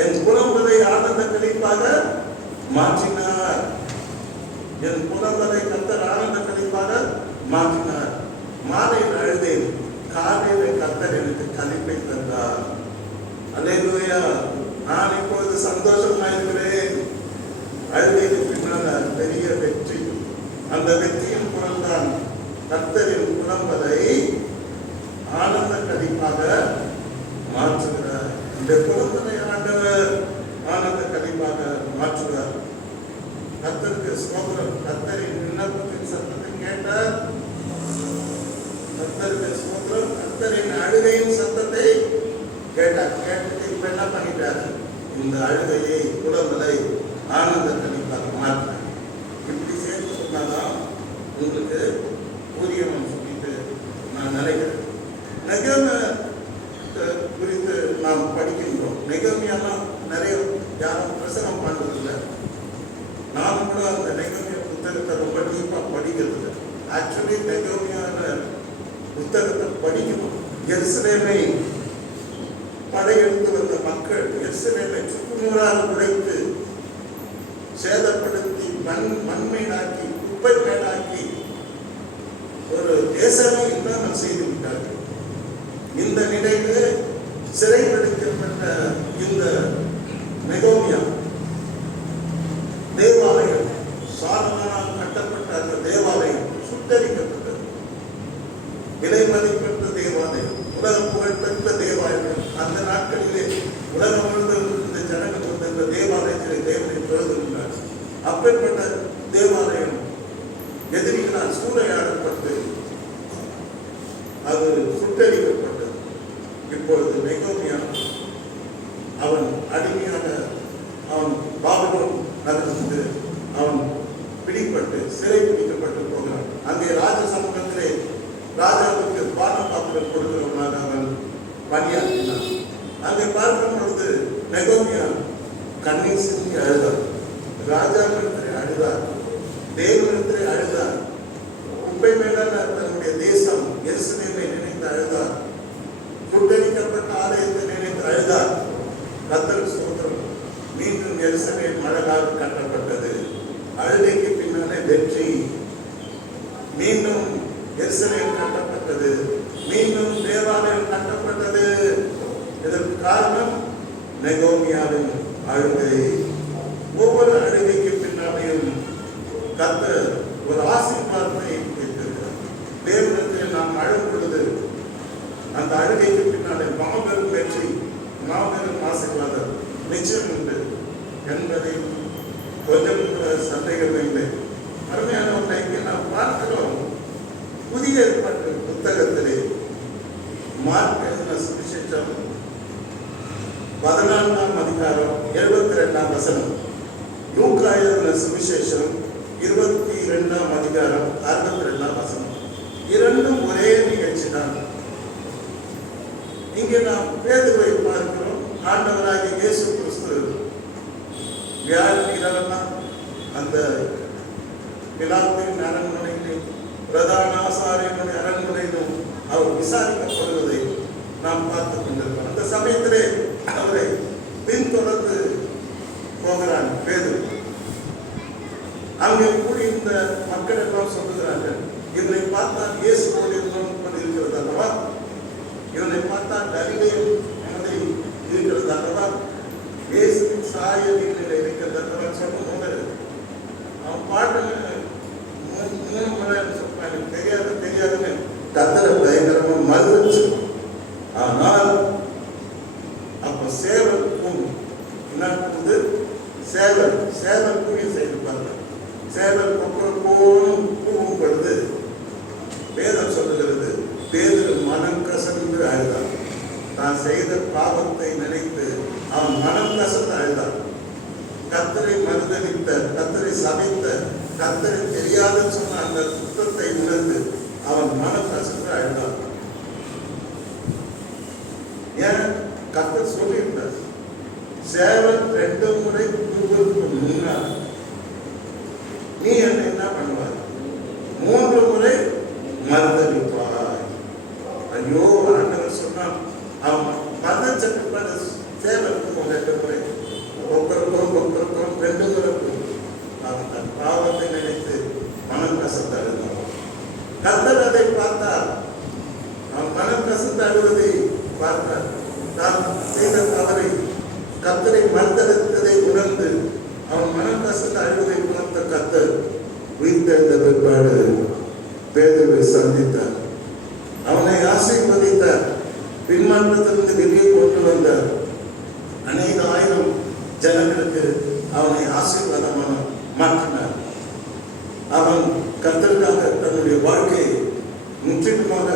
என் புலம்பலை ஆனந்த கழிப்பாக மாற்றினார். என் புலம்பலை கர்த்தர் ஆனந்த கழிப்பாக மாற்றினார். மாலையில் அழுதேன், காலையில் கர்த்தர் எனக்கு கழிப்பை தந்தார். அல்லேலூயா. நான் இப்பொழுது சந்தோஷமாயிருக்கிறேன். அழுகைக்கு பின்னால் பெரிய வெற்றி. அந்த வெற்றியின் குரல் தான் கர்த்தரின் புலம்பலை ஆனந்த கழிப்பாக மாற்றுகிறார். இந்த புலம்பலை ஆண்டவர் ஆனந்த கழிப்பாக மாற்றுகிறார். கர்த்தருக்கு ஸ்தோத்திரம். கர்த்தரின் விண்ணப்பத்தின் சத்தத்தை கேட்டார். கர்த்தருக்கு ஸ்தோத்திரம். கர்த்தரின் அழுகையின் சத்தத்தை கேட்டார். கேட்டு இப்ப என்ன பண்ணிட்டார்? இந்த அழுகையை புலம்பலை ஆனந்த கழிப்பாக மாற்றினார். இப்படி சேர்த்து சொன்னாதான் உங்களுக்கு ஊதியம் சொல்லிட்டு நான் நினைக்கிறேன். நெகேமியா குறித்து நாம் படிக்கின்றோம். நெகேமியாலாம் நிறைய யாரும் பிரசங்கம் பண்றதில்லை. நான் கூட அந்த நெகேமியா புத்தகத்தை ரொம்ப டீப்பா படிக்கிறது. ஆக்சுவலி நெகேமியான புத்தகத்தை படிக்கணும். எருசலேமை படையெடுத்து வந்த மக்கள் எருசலேமை சுக்குநூறாக உடைத்து சேதப்படுத்தி மண்மேடாக்கி குப்பை மேடாக்கி ஒரு தேசமே இல்லாமல் செய்து விட்டார்கள். இந்த நிலையிலே சிறைப்படுத்தப்பட்ட இந்த நெகேமியா தேவாலயம், சாலமோனால் கட்டப்பட்ட அந்த தேவாலயம் சுட்டரிக்கப்பட்டது. விலை மதிப்பெற்ற தேவாலயம், உலக புகழ்பெற்ற தேவாலயம். அந்த நாட்களிலே உலகம் முழுவதும் இந்த ஜனங்கள் வந்து இந்த தேவாலயத்திலே தேவனை தொழுகின்றார். அப்பேற்பட்ட தேவாலயம் எதிரிகளால் சூறையாடப்பட்டு அது சுட்டரிக்கப்பட்டது. இப்பொழுது நெகேமியா அவன் அடிமையாக அவன் பாபிலோன் நகரத்துக்கு அவன் பிடிப்பட்டு சிறை பிடிக்கப்பட்டு போகிறான். அங்கே ராஜ சமூகத்திலே ராஜாவுக்கு பானபாத்திரம் கொடுக்கிறவனாக அவன் பணியாற்றினான். அங்கே பார்க்கும் பொழுது நெகேமியா கண்ணீர் சிந்தி அழுதார். ராஜாவிடத்திலே அழுதார், தேவனிடத்திலே அழுதார். குப்பை மேலான தன்னுடைய தேசம் எருசலேமை நினைத்து அழுதார். சுட்டரிக்கப்பட்ட ஆலயத்தை நினைத்து அழுதார். கர்த்தருக்கு ஸ்தோத்திரம். மீண்டும் எருசலேம் அழகாக கட்டப்பட்டது. அழுகைக்கு பின்னாலே வெற்றி. மீண்டும் எருசலேம் கட்டப்பட்டது. மீண்டும் தேவாலயம் கட்டப்பட்டது. இதற்கு காரணம் நெகேமியாவின் அழுகை. ஒவ்வொரு அழுகைக்கு பின்னாலேயும் கர்த்தர் ஒரு ஆசீர்வாதத்தை வைத்திருக்கிறார். தேவனிடத்தில் நாம் அழும் பொழுது அந்த அழுகைக்கு பின்னாலே மாபெரும் வெற்றி, மாபெரும் ஆசீர்வாதம் நிச்சயம் உண்டு என்பதை கொஞ்சம் சந்தேகம் இல்லை. அருமையானவர்களை இங்கே நாம் பார்க்கிறோம். புதிய ஏற்பாட்டு புத்தகத்திலே மார்க் எழுதின சுவிசேஷம் 14ஆம் அதிகாரம் 72ஆம் வசனம், லூக்கா எழுதின சுவிசேஷம் 22ஆம் அதிகாரம் 62ஆம் வசனம், இரண்டும் ஒரே நிகழ்ச்சி தான். இங்கே நாம் பேதுருவை பார்க்கிறோம். ஆண்டவராகிய இயேசு கிறிஸ்து வியாழக்கிழமெல்லாம் அந்த பிலாத்தின் அரண்மனையிலும் பிரதான ஆசாரியனுடைய அரண்மனையிலும் அவர் விசாரிக்கப்படுவதை நாம் பார்த்துக் கொண்டிருக்கிறோம். அந்த சமயத்திலே அவரை பின்தொடர்ந்து போகிறான் பேதுரு. அங்கே கூடி இந்த மக்கள் எல்லாம் சொல்லுகிறார்கள், இவனை பார்த்தால் இயேசு போல் இருக்கிறது அல்லவா, இவனை பார்த்தால் கலிலேயம் மனதை இருக்கிறது அல்லவா, இயேசுவின் சாயலில் இருக்கிறது அல்லவா சொல்லும்போது அவன் பாட்டு தெரியாதுன்னு கத்தரை பயங்கரமா மறுச்சு. ஆனால் அப்ப சேவல் என்ன சேவல் கூலி செய்திருப்பாங்க. சேவல் போனும் பூவும் பொழுது வேதம் சொல்லுகிறது, பேதுரு மனம் கசந்து அழுதான். தான் செய்த பாவத்தை நினைத்து அவன் மனம் கசந்து அழுதான். கர்த்தரை மறுதலித்த, கர்த்தரை சமைத்த, கர்த்தரை தெரியாதுன்னு சொன்ன அந்த குற்றத்தை உணர்ந்து அவன் மனம் கசந்து அழுதான். ஏன்? கர்த்தர் சொல்லியிருந்தார், சேவல் 2 முறை கூவுவதற்கு முன்னால் நீ என்ன பண்ணுவாய்? 3 முறை மறுதலிப்பாய். ஐயோ, ஆண்டவர் சொன்னான். அவன் மறுதலிச்ச சேவல் 2 முறை ஒருத்தருக்கும் 2 முறை அவன் தன் பாவத்தை நினைத்து மனம் கசந்து அழுதான். கர்த்தர் அதை பார்த்தார். அவன் மனம் கசந்து அழுவதை பார்த்தார். தான் செய்த தவறை, கர்த்தரை மறுதலித்ததை உணர்ந்து அவன் மனம் கசந்து அழுவதை பார்த்த கர்த்தர் உயிர்த்தெழுந்த பிற்பாடு பேதுருவை சந்தித்தார். அவனை ஆசீர்வதித்தார். பின்மாற்றத்திலிருந்து வெளியே கொண்டு வந்தார். அநேக ஆயிரம் ஜனங்களுக்கு அவனை ஆசீர்வாதமாக மாற்றினார். அவன் கர்த்தருக்காக தன்னுடைய வாழ்க்கையை முற்றிலுமாக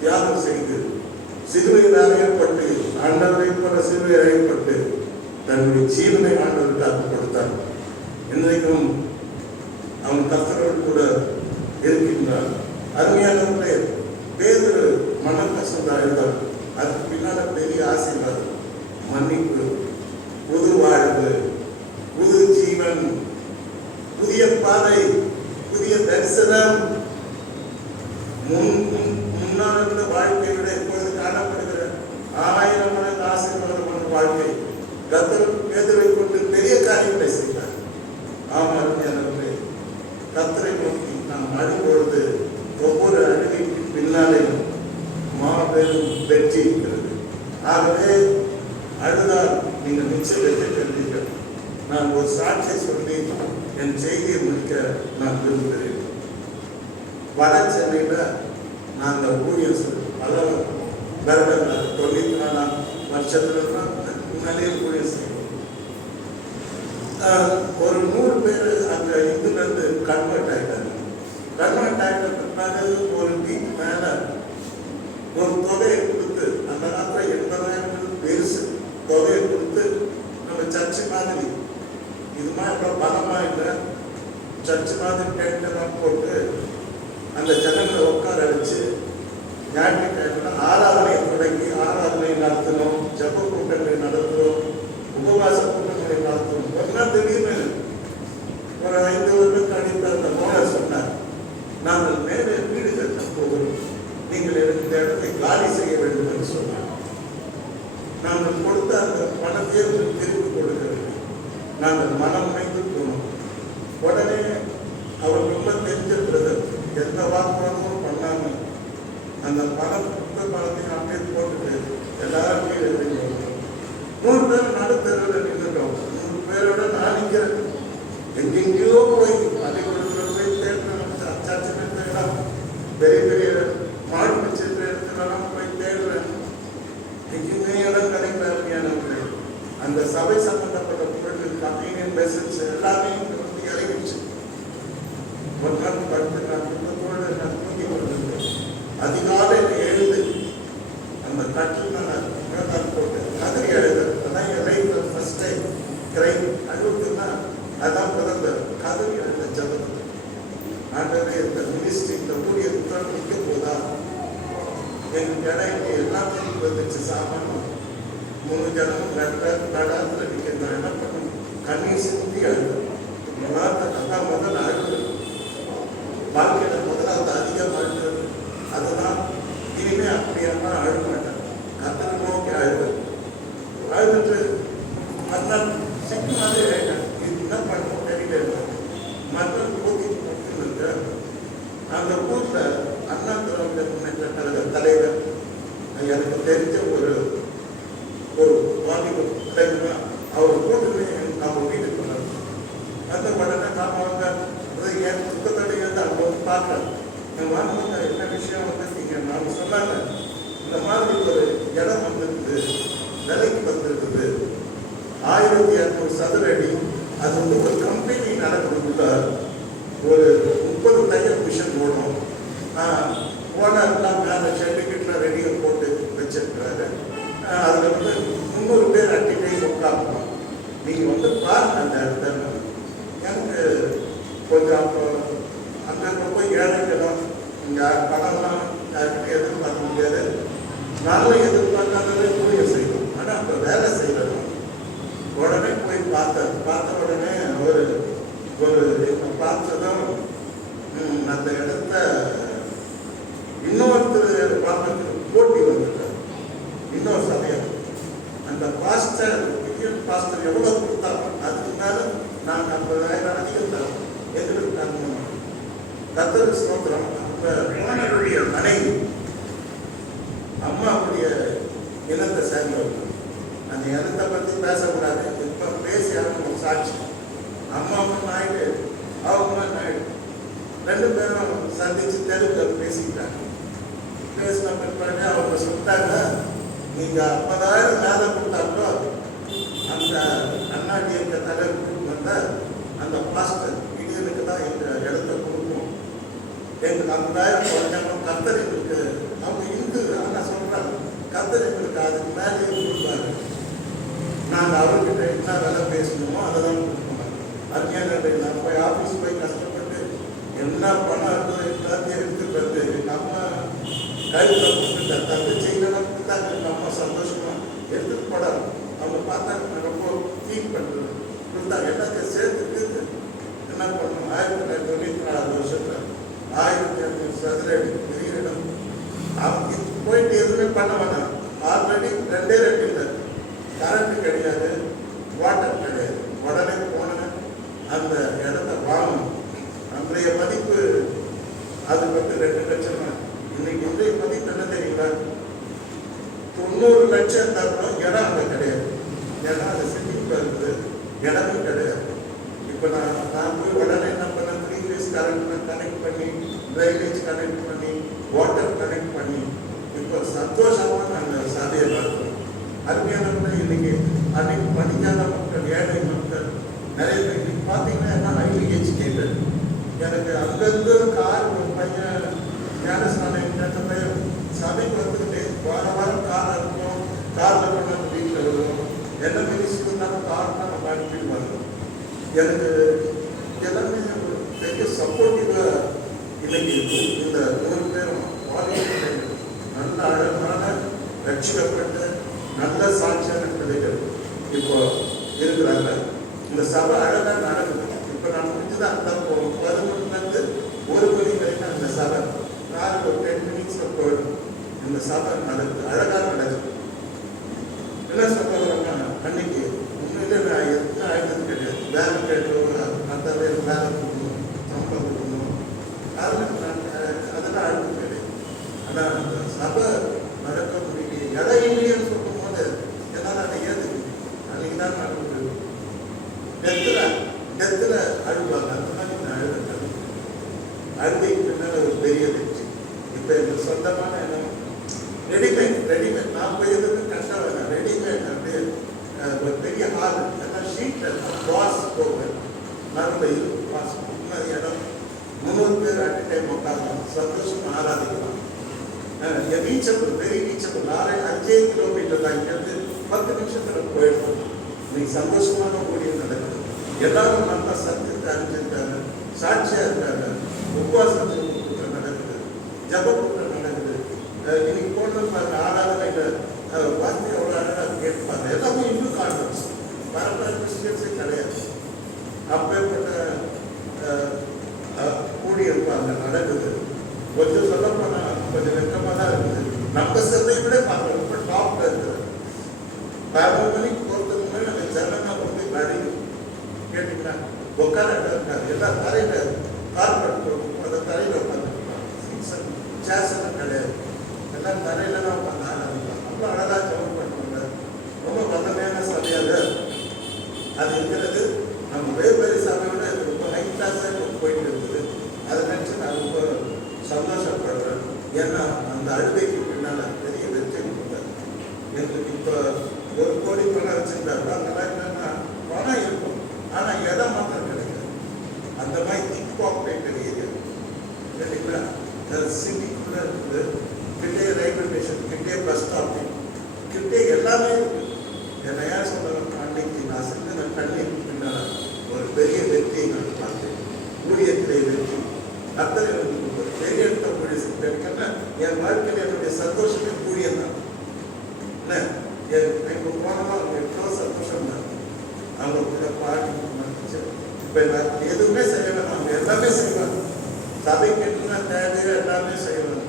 தியாகம் செய்து சிலுவையில் அறையப்பட்டு, ஆண்டவரை போல சிலுவையில் அறையப்பட்டு தன்னுடைய ஜீவனை ஆண்டவருக்காக கொடுத்தான். இன்றைக்கும் அவன் கர்த்தரோடு கூட இருக்கின்றான். அருமையானவர்களே, பேதுரு மனம் கசந்தா இருந்தான். அதுக்கு பின்னால பெரிய ஆசீர்வாதம், மன்னிப்பு, புது வாழ்வு, புது ஜீவன், புதிய பாதை, புதிய தரிசனம். முன்னால் இருந்த வாழ்க்கையை விட இப்பொழுது காணப்படுகிற 1000 மடங்கு ஆசீர்வாதமான வாழ்க்கை கர்த்தர் பேதுருவை கொண்டு பெரிய காரியங்களை செய்தார். ஆமாம், கர்த்தரை நோக்கி நாம் அழும்பொழுது ஒவ்வொரு அழுகைக்கு பின்னாலே மாபெரும் வெற்றி இருக்கிறது. ஆகவே அழுதால் நீங்கள் நிச்சயம் வெற்றி பெறுவீர்கள். நான் ஒரு சாட்சியை சொல்லி என் செய்தியை முடிக்க நான் விரும்புகிறேன். வட சென்னையில் நாங்கள் ஊழியர் பல வருடங்கள் 94 வருஷத்துல முன்னாலேயே ஊழியர் செய்வோம். ஒரு 100 பேர் அங்கே இங்கிருந்து கன்வெர்ட் ஆகிட்டாங்க. கன்வெர்ட் ஆகிட்ட பிற்பாடு ஒரு வீக் மேலே ஒரு தொகையை கொடுத்து, அந்த காலத்தில் 80,000 பெருசு தொகையை கொடுத்து, நம்ம சர்ச்சு மாதிரி இது மாதிரி பலமாக இல்லை, சர்ச்சு மாதிரி டென்ட்டெல்லாம் போட்டு அந்த ஜனங்களை உட்கார வச்சு ஞாயிற்றுக்கிழமை ஆராதனை தொடங்கி ஆராதனை நடத்தணும், ஜப கூட்டங்களை நடத்தணும், உபவாச கூட்டங்களை நடத்தணும். ஒரு நாள் திடீர்னு ஒரு 5 வருடம் கழித்து அந்த ஓனர் சொன்னார், நாங்கள் மேலே வீடு கட்ட போகிறோம், நீங்கள் எனக்கு இந்த இடத்தை காலி செய்ய வேண்டும் என்று சொன்னார். நாங்கள் கொடுத்த அந்த பணத்தையே திருப்பி கொடுக்கவில்லை. நாங்கள் மனம் வைத்து போனோம். உடனே அவர் ரொம்ப தெரிஞ்ச பிரதர் எந்த வாக்குவாதமும் பண்ணாமல் அந்த பணத்தையும் அப்படியே போட்டுட்டு எல்லாரும் கீழே இறங்கிடுவோம். 100 பேர் நடுத்தருவில் நின்றுட்டோம். 100 பேரோட நான் நிற்கிறேன். எங்கெங்கேயோ போய் பள்ளிக்கூடத்தில் போய் தேடுறேன், சர்ச்சை தேடலாம், பெரிய பெரிய மாடு வச்சிருக்கிற இடத்துலலாம் போய் தேடுறேன். எங்கேயுமே இடம் கிடைக்கல. அந்த சபை சம்பந்தப்பட்ட பொருட்கள், கம்யூனியன் மெசேஜ் எல்லாமே வந்து இறங்கிடுச்சு. ஒரு நாள் படுத்து நான் குடும்பத்தோடு நான் தூங்கி கொண்டிருந்தேன். அதிகாலையில் எழுந்து அந்த கட்டில் நான் மேலால் போட்டு கதறி எழுது. அதான் என் லைஃப்ல ஃபர்ஸ்ட் டைம் கிரை அழுவுதுன்னா அதான் பிறந்த கதறி எழுத ஜபம். ஆண்டவரே, இந்த மினிஸ்ட்ரி இந்த ஊழியத்துடன் நிற்க போதா? எங்கள் இடம் எல்லாத்தையும் வந்துச்சு. சாமானும் 3 ஜனமும் நடாத்துல நிற்க என்ன பண்ணணும்? கண்ணீர் சிந்தி அழுது. முதல் அழுது வாழ்க்கையில் முதலாவது அதிகம் அழுது. அதெல்லாம் இனிமே அப்படியெல்லாம் அழுக மாட்டேன். கத்தனை நோக்கி அழுது. அழுதுட்டு மறுநாள் சிக்கு மாதிரி ஆயிட்டேன். இது என்ன பண்ணணும் தெரியல. மறுநாள் ஊருக்கு கொடுத்துருந்த அந்த ஊரில் அண்ணா திராவிட முன்னேற்ற கழக தலைவர் எனக்கு தெரிஞ்ச ஒரு வாலிபர் தலைவனா அவர் கூட்டுமே நம்ம வீட்டுக்கு வந்தார். அந்த உடனே நாம் அவங்க என் துக்கத்தோட இருந்து அவங்க பார்க்குறேன். என் வாங்க என்ன விஷயம் வந்துருக்கீங்க? நான் சொன்னாங்க, இந்த மாதிரி ஒரு இடம் வந்துருக்குது, விலைக்கு வந்துருக்குது, 1200 சதுர அடி, அது வந்து ஒரு கம்பெனி நடக்கணும்ல, ஒரு 30 தையல் மிஷன் ஓடும். ஓனர்லாம் மேலே சர்டிஃபிகேட்டில் ரெடியாக போட்டு வச்சிருக்கிறாரு. அதில் வந்து 300 பேர் அட்டிட்டே உட்காரணும். நீங்கள் வந்து பாருங்க அந்த இடத்த. எனக்கு கொஞ்சம் அப்போ அங்கே போய் ஏழைக்கணும், இங்கே பணம்லாம் யாருக்கிட்ட எதிர்பார்க்க முடியாது. நானும் எதிர்பார்க்காதவே கூலிய செய்யணும். ஆனால் அப்போ வேலை செய்யணும். உடனே போய் பார்த்த உடனே ஒரு பார்த்ததும் அந்த இடத்த இன்னொருத்தர் பார்க்கறதுக்கு போட்டி வந்துட்டார். இன்னொரு சமயம் அந்த பாஸ்டர் எவ்வளோ கொடுத்தாலும் அதுக்கு மேல நாங்கள் 50,000 அதிகம் தரோம் எதிர்ப்பு. கர்த்தர் ஸ்தோத்திரம். அந்த போனருடைய மனைவி அம்மாவுடைய இனத்தை சேர்ந்தவர்கள். அந்த இனத்தை பற்றி பேசக்கூடாது. இப்போ பேசியாலும் ஒரு சாட்சி. அம்மாவும் நாயுடு, அவங்க நாயுடு, 2 பேரும் சந்திச்சு தெலுங்கில் பேசிக்கிட்டாங்க. பேசின பிற்பாடு அவங்க சொல்லிட்டாங்க, நீங்கள் 50,000 மேலே கொடுத்தாங்களோ அந்த அண்ணாடி எங்க தலைவர் வந்த அந்த பாஸ்டர் இடியனுக்கு தான் எங்கள் இடத்த கொடுக்கும். எங்களுக்கு 50,000 குறைஞ்சாலும் கர்த்தர் எங்களுக்கு, அவங்க இந்து ஆனால் சொல்கிறாங்க கர்த்தர் எங்களுக்கு அதுக்கு மேலே கொடுப்பாரு. நாங்கள் அவர்கிட்ட என்ன வேலை பேசணுமோ அதை தான் கொடுக்கணும். அதுக்கே நான் போய் ஆஃபீஸ் போய் கஷ்டப்பட்டு என்ன பணம் இருந்தது எல்லாத்தையும் எடுத்துட்டு வந்து நம்ம கையில் கொடுத்துட்ட தப்பு செய்யலாம் கொடுத்தாங்க. நம்ம சந்தோஷமா எடுத்துட்டு போடலாம். அவங்க பார்த்தாங்க ரொம்ப ஃபீல் பண்ணுறது கொடுத்தாங்க. எல்லாத்தையும் சேர்த்துட்டு என்ன பண்ணணும், 1994 வருஷத்தில் 1500 சதுர அடி பெரிய இடம். அவங்க போயிட்டு எதுவுமே பண்ண வேணாம். ஆல்ரெடி 2 இல்லை, கரண்ட் கிடையாது, வாட்டர் கிடையாது. உடனே போனேன் அந்த இடத்த வாங்கணும். அன்றைய மதிப்பு அது வந்து 2 லட்சம். இன்னைக்கு இன்றைய மதிப்பு என்ன தெரியுங்களா? 90 லட்சம் தரணும். இடம் அங்கே கிடையாது. ஏன்னா அது சிட்டிக்குள்ள இருக்குது, இடமும் கிடையாது. இப்போ நான் போய் உடனே என்ன பண்ண, 3 ஃபேஸ் கரண்ட் கனெக்ட் பண்ணி, ட்ரைனேஜ் கனெக்ட் பண்ணி, வாட்டர் கனெக்ட் பண்ணி இப்போ சந்தோஷமாக நாங்கள் சாதியை பார்க்கிறோம். அருமையான இன்னைக்கு அன்னைக்கு படிக்காத மக்கள், ஏழை மக்கள் நிறைய பேர் இன்னைக்கு பார்த்தீங்கன்னா என்ன ஹைலி எஜுகேட்டட். எனக்கு அங்கேருந்து கார் ஒரு பையன் ஞானஸ்தானம் பையன் சபைக்கு வந்துக்கிட்டு வாரம் கார் இருக்கும், காரில் கொண்டு வந்து வீட்டில் வருவோம். என்ன மினிஸ்ட்ரினாலும் கார் தான் நம்ம அனுப்பிட்டு வருவோம். எனக்கு எல்லாமே பெரிய சப்போர்ட்டிவாக இன்னைக்கு இந்த 3 பேரும் நல்ல அழகான ரட்சிக்கப்பட்ட நல்ல சாட்சியான பிள்ளைகள் இப்போ இருக்கிறாங்க. இந்த சபை அழகாக நடக்குது. இப்போ நான் முடிஞ்சுதான் அந்த 11 1 மணி வரைக்கும் அந்த சபை நாளைக்கு ஒரு 10 மினிட்ஸில் போயிடும். இந்த சபை நடக்குது, அழகாக நடக்குது. என்ன சொல்றாங்கன்னா, அன்னைக்கு உண்மையிலே நான் எத்தனை ஆயுதம் கிடையாது. வேலை கேட்டோம், அந்த வேலை கொடுக்கணும், சம்பளம் கொடுக்கணும், அதெல்லாம் அழுத்தம் கிடையாது. ஆனால் அந்த சபை நடக்க முடியல, இடம் இல்லைன்னு சொல்லும் போது என்னால் அதை ஏற்றுக்கணும். அன்னைக்கு தான் நடக்குது. டெத்தில் அழுவாங்க. அந்த மாதிரி நான் அழுதுட்டேன். அழுதைக்கு பின்னால் ஒரு பெரிய வெற்றி. இப்போ எங்களுக்கு சொந்தமான இடம் ரெடிமேட் நான் போய் எதுவுமே கஷ்டம் வேணாம். ரெடிமேட் அப்படியே ஒரு பெரிய ஹால் எல்லாம் ஷீட்டில் வாஸ் போவேன். நல்ல வாஸ் முன்னாடி இடம் 300 பேர் அட் டைம் உட்காரலாம், சந்தோஷமாக ஆராதிக்கலாம். என் ரீச்சபிள், வெரி ரீச்சபிள். 5 கிலோமீட்டர் தான் இங்கேருந்து 10 நிமிஷத்தில் போயிடுவோம். இன்னைக்கு சந்தோஷமான ஊழியம் நடக்குது. எல்லாரும் நல்லா சத்தியத்தை அறிஞ்சிருக்காங்க, சாட்சியாக இருக்காங்க. உபவாசத்தில் கூட்டம் நடக்குது, ஜப கூட்டம் நடக்குது. இன்னைக்கு போட்டு ஆராதனையில் வார்த்தை எவ்வளோ அழகாக கேட்பாங்க. எல்லாமே இன்னும் கான்ஃபரன்ஸ் பரம்பரை கிறிஸ்டியன்ஸே கிடையாது. அப்பேற்பட்ட ஊழியம் அங்கே நடக்குது. கொஞ்சம் சொல்ல போனால் கொஞ்சம் வெக்கமாக தான் இருக்குது. நம்ம சபையை விட பார்க்க ரொம்ப டாப்ல இருக்குது. 11 மணிக்கு போகிறதுக்கு முன்னாடி நம்ம ஜனங்க வந்து நடி கேட்டீங்கன்னா உட்கார இடம் இருக்காது. எல்லாம் தரையில் கார்பெட் போட்டு அந்த தரையில் உட்காந்துருப்பாங்க. சேர்ஸ் எல்லாம் கிடையாது. எல்லாம் தரையில தான் உட்காந்து ஆரம்பிப்பாங்க. அவ்வளோ அழகாக ஜவன் பண்ணுவாங்க. ரொம்ப வல்லமையான சபையாக அது இருக்கிறது. நம்ம வேறு சபையோட ரொம்ப ஹை கிளாஸாக போயிட்டு இருக்குது. அதை நினச்சி நான் ரொம்ப சந்தோஷப்படுறேன். ஏன்னா அந்த அழுகைக்கு பின்னால் பெரிய வெற்றி கொடுத்தாரு. எங்களுக்கு இப்போ 1 கோடி பணம் வச்சுருந்தாரு. அதெல்லாம் என்னன்னா பணம் இருக்கும், ஆனால் என் வாழ்க்கையில் என்னுடைய சந்தோஷமே ஊழியம் தான். இப்போ போனோம் அவங்க எவ்வளோ சந்தோஷம் தான். அவங்க கூட பாடி இப்போ நான் எதுவுமே செய்யணும், அவங்க எல்லாமே செய்வாங்க. சபை கெட்டுனா தேவை எல்லாமே செய்வாங்க.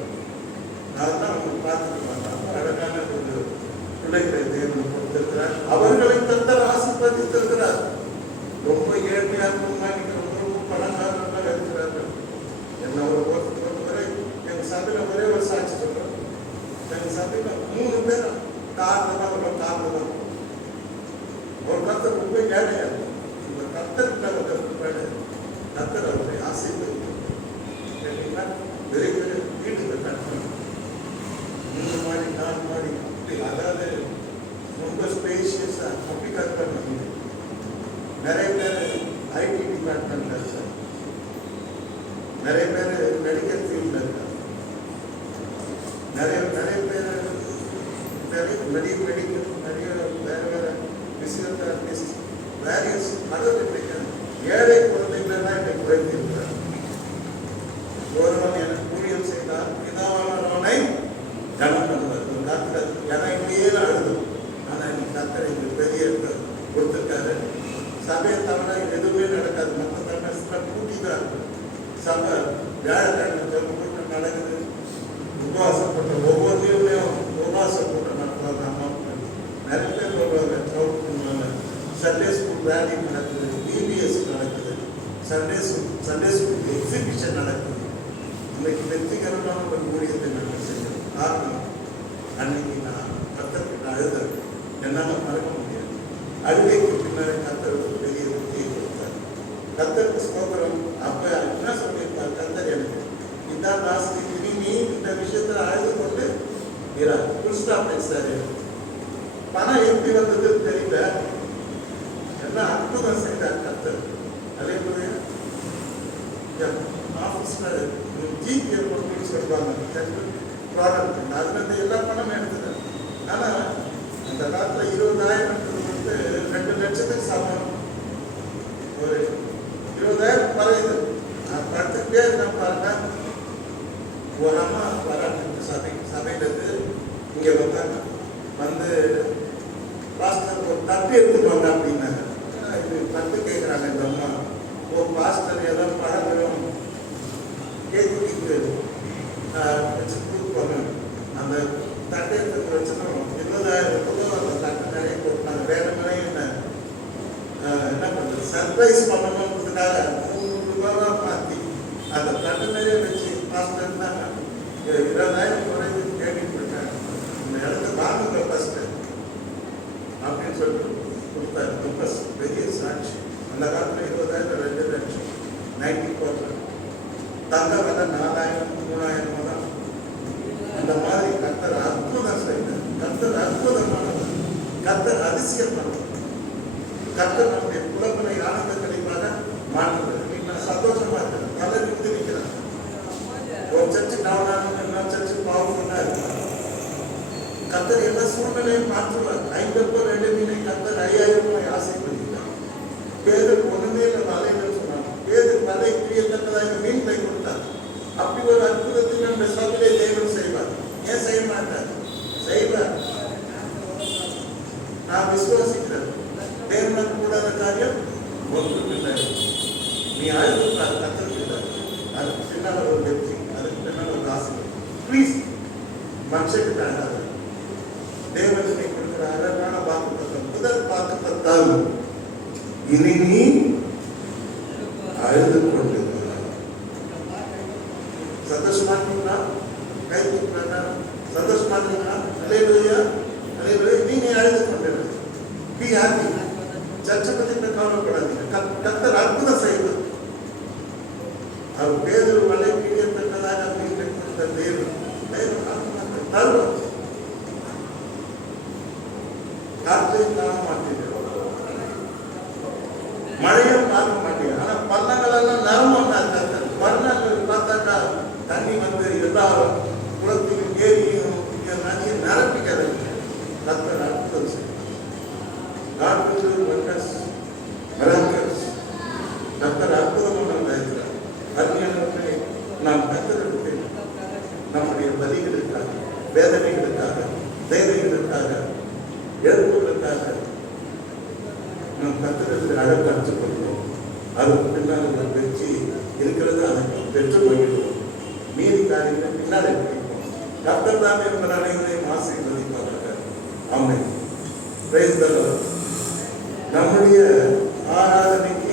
நான் தான் அவங்க பார்த்துருவாங்க. அழகான ஒரு பிள்ளைகளை தேவன் கொடுத்திருக்கிறார். அவர்களை கர்த்தர் ஆசீர்வதித்திருக்கிறார். ரொம்ப ஏழ்மையாக ரொம்ப பணக்காரர்களாக இருக்கிறார்கள். என்ன ஒரு வரை எங்கள் சபையில் ஒரே ஒரு சாட்சி சொல்றேன். எங்கள் சபையில் 3 பேர் காரணமாக ஒரு கர்த்தர் ரொம்ப ஏழையா இந்த கர்த்தர்கிட்ட கர்த்தர் அவருடைய ஆசீர்வதித்தார். பெரிய பெரிய வீடுகள் கட்டணும், 3 மாடி 4 மாடி அப்படி, அதாவது ரொம்ப ஸ்பேஷியஸா அப்படி கட்டணும். நிறைய பேர் ஐடி டிபார்ட்மெண்ட்ல இருக்காங்க, நிறைய பேர் மெடிக்கல் ஃபீல்ட்ல இருக்காங்க, நிறைய பேர் மெடிக்கல், நிறைய வேற வேற பிசியோதெரபிஸ்ட், வேரியஸ் அதர் ஏழை குழந்தைகளெல்லாம் இன்னைக்கு உழைத்திருக்கிறார். ஒருவன் எனக்கு ஊழியம் செய்தால் பிதாவானவனை கனம் பண்ணுவார். ஒரு காலத்தில் ஜனங்களே அழுதும், ஆனால் இன்னைக்கு கர்த்தர் எங்களுக்கு பெரிய கொடுத்துருக்காரு. சபையை தவிர எதுவுமே நடக்காது. மற்ற தவிர கூட்டி தான் சபை வியாழக்கிழமை ஜெப கூட்டம் நடக்குது. உபவாசம் கூட்டம் ஒவ்வொரு லீவ்லையும் உபவாசம் கூட்டம் நடத்துவாங்க. அம்மா நிறைய பேர் வருவாங்க. சண்டே ஸ்கூல் ரேலி நடக்குது, பிபிஎஸ் நடக்குது, சண்டே ஸ்கூல் எக்ஸிபிஷன் நடக்குது. இன்னைக்கு வெற்றிகரமான ஒரு ஊழியத்தை நாங்கள் செய்யணும். காரணம், அன்னைக்கு நான் கர்த்தர்கிட்ட அழுதேன், என்னால் மறக்க முடியாது. அழுகைக்கு பின்னாடி கர்த்தர் ஒரு பெரிய வெற்றியை கொடுத்தார். கர்த்தருக்கு ஸ்தோத்திரம். அப்ப என்ன சொல்லியிருப்பார் கர்த்தர், எனக்கு இதான் லாஸ்ட், நீ இந்த விஷயத்துல அழுது கொண்டு ஃபுல் ஸ்டாப் சார். பணம் எப்படி வந்ததுன்னு தெரியல, எல்லாம் அற்புதம் செய்தார் கர்த்தர். அதே போல ஆஃபீஸ்ல ஜிபே அப்படின்னு சொல்லுவாங்க, ப்ராடக்ட், அதுல இருந்து எல்லா பணமும் எடுத்துட்டேன். ஆனா அந்த காலத்துல 20,000 வந்து 2 லட்சத்துக்கு சமம். ஒரு 20,000 குறையுது. நான் படுத்துக்கிட்டே இருக்கேன் பாருங்க. ஒரு அம்மா வராட்டு சபையில இருந்து இங்க வந்தாங்க. வந்து பாஸ்டர் ஒரு தட்டு எடுத்துக்கோங்க அப்படின்னாங்க. இது தட்டு கேட்குறாங்க இந்த அம்மா. ஒரு பாஸ்டர் ஏதாவது பழங்களும் கேக்கு வச்சு கொடுப்பாங்க. அந்த தட்டை எடுத்து வச்சுக்கணும். 20,000 அந்த தட்டு நிறைய கொடுத்தாங்க. வேற மாதிரி என்ன பண்ணுறது, சர்ப்ரைஸ் பண்ணணுன்றதுக்காக 300 ரூபாவா மாற்றி அந்த தட்டு நிறைய வச்சு பாஸ்டர் தான் 20,000 குறைந்து கேட்டுட்டு இருக்காங்க. இந்த இடத்த வாங்குங்க ஃபர்ஸ்ட் அப்படின்னு சொல்லிட்டு கொடுத்தாரு. ரொம்ப பெரிய சாட்சி. அந்த காலத்தில் 20,000 2 லட்சம் 90%. தங்க விலை 4,000 3,000 தான். அந்த மாதிரி கர்த்தர் அற்புதம் செய்தார். கர்த்தர் அற்புதமானவர். கர்த்தர் அதிசயமானவர். கர்த்தர் நம்முடைய குலங்களை ஆனந்த கழிப்பாக மாற்றுவார். நான் சந்தோஷமா இருக்கிறேன். பலர் இருந்து நிற்கிறாங்க. ஒரு சர்ச்சு டவுனாக, இன்னொரு சர்ச்சு பவர்ஃபுல்லா இருப்பாங்க. கர்த்தர் எல்லா சூழ்நிலையும் மாற்றுவார். 5 2 மீனை கர்த்தர் 5,000 ஆசைப்படுகிறார். பேதர் ஒண்ணுமே இல்லை வலைன்னு சொன்னாங்க. பேதர் வலை பிரியத்தக்கதாக மீன்களை கொடுத்தார். அப்படி ஒரு அற்புதத்தை நம்ம சபையிலே தேவன் செய்வார். ஏன் செய்ய மாட்டார்? செய்வார். நான் விசுவாசிக்கிறேன். தேவனுக்கு கூடாத காரியம் ஒன்றும் இல்லை. நீ அழுதுப்பார், கர்த்தருக்கு அதுக்கு பின்னால் ஒரு வெற்றி, அதுக்கு பின்னால் ஒரு ஆசை. ப்ளீஸ் மனுஷனுக்கு அழகாது. தேவனை கொடுக்கிற அழகான வாக்குத்தத்தம், முதல் வாக்குத்தத்தம், இனி நீ அழுது கொண்டு சந்தோஷமா இருக்கீங்களா? கை தூக்குறாங்க. சந்தோஷமா இருக்கீங்களா? அல்லேலூயா அல்லேலூயா. நீங்க அழுது கொண்டு பி ஹாப்பி. சர்ச்சை பத்தி கவலைப்படாதீங்க. கர்த்தர் அற்புதம் செய்வார். அவர் பேதர் வலை பிரியத்தக்கதாக மீன்களை கொடுத்த தேவன் தருவார். காற்றையும் காண மாட்டேங்க, மழையும் பார்க்க மாட்டேங்க. ஆனா பள்ளங்கள் எல்லாம் நரம்பா இருக்காங்க. பள்ளங்கள் பார்த்தாக்கா தண்ணி வந்து எல்லா குளத்தையும் ஏரியும் நதியும் நிரப்பிக்கிறது. கர்த்தர் அற்புதம் செய்யும். கர்த்தர் அற்புதமாக இருக்கிறார். அருமையானவர்களே, நாம் கர்த்தருக்கு நம்முடைய பலிகள் அதுக்கு பின்னால் உள்ள வெற்றி இருக்கிறது, அதை பெற்று போயிடுவோம். மீறி காரியங்களை பின்னாலே பிடிப்போம். கர்த்தர் தாமே உங்கள் அனைவரையும் ஆசீர்வதிப்பார்கள். ஆமென். Praise the Lord. நம்முடைய ஆராதனைக்கு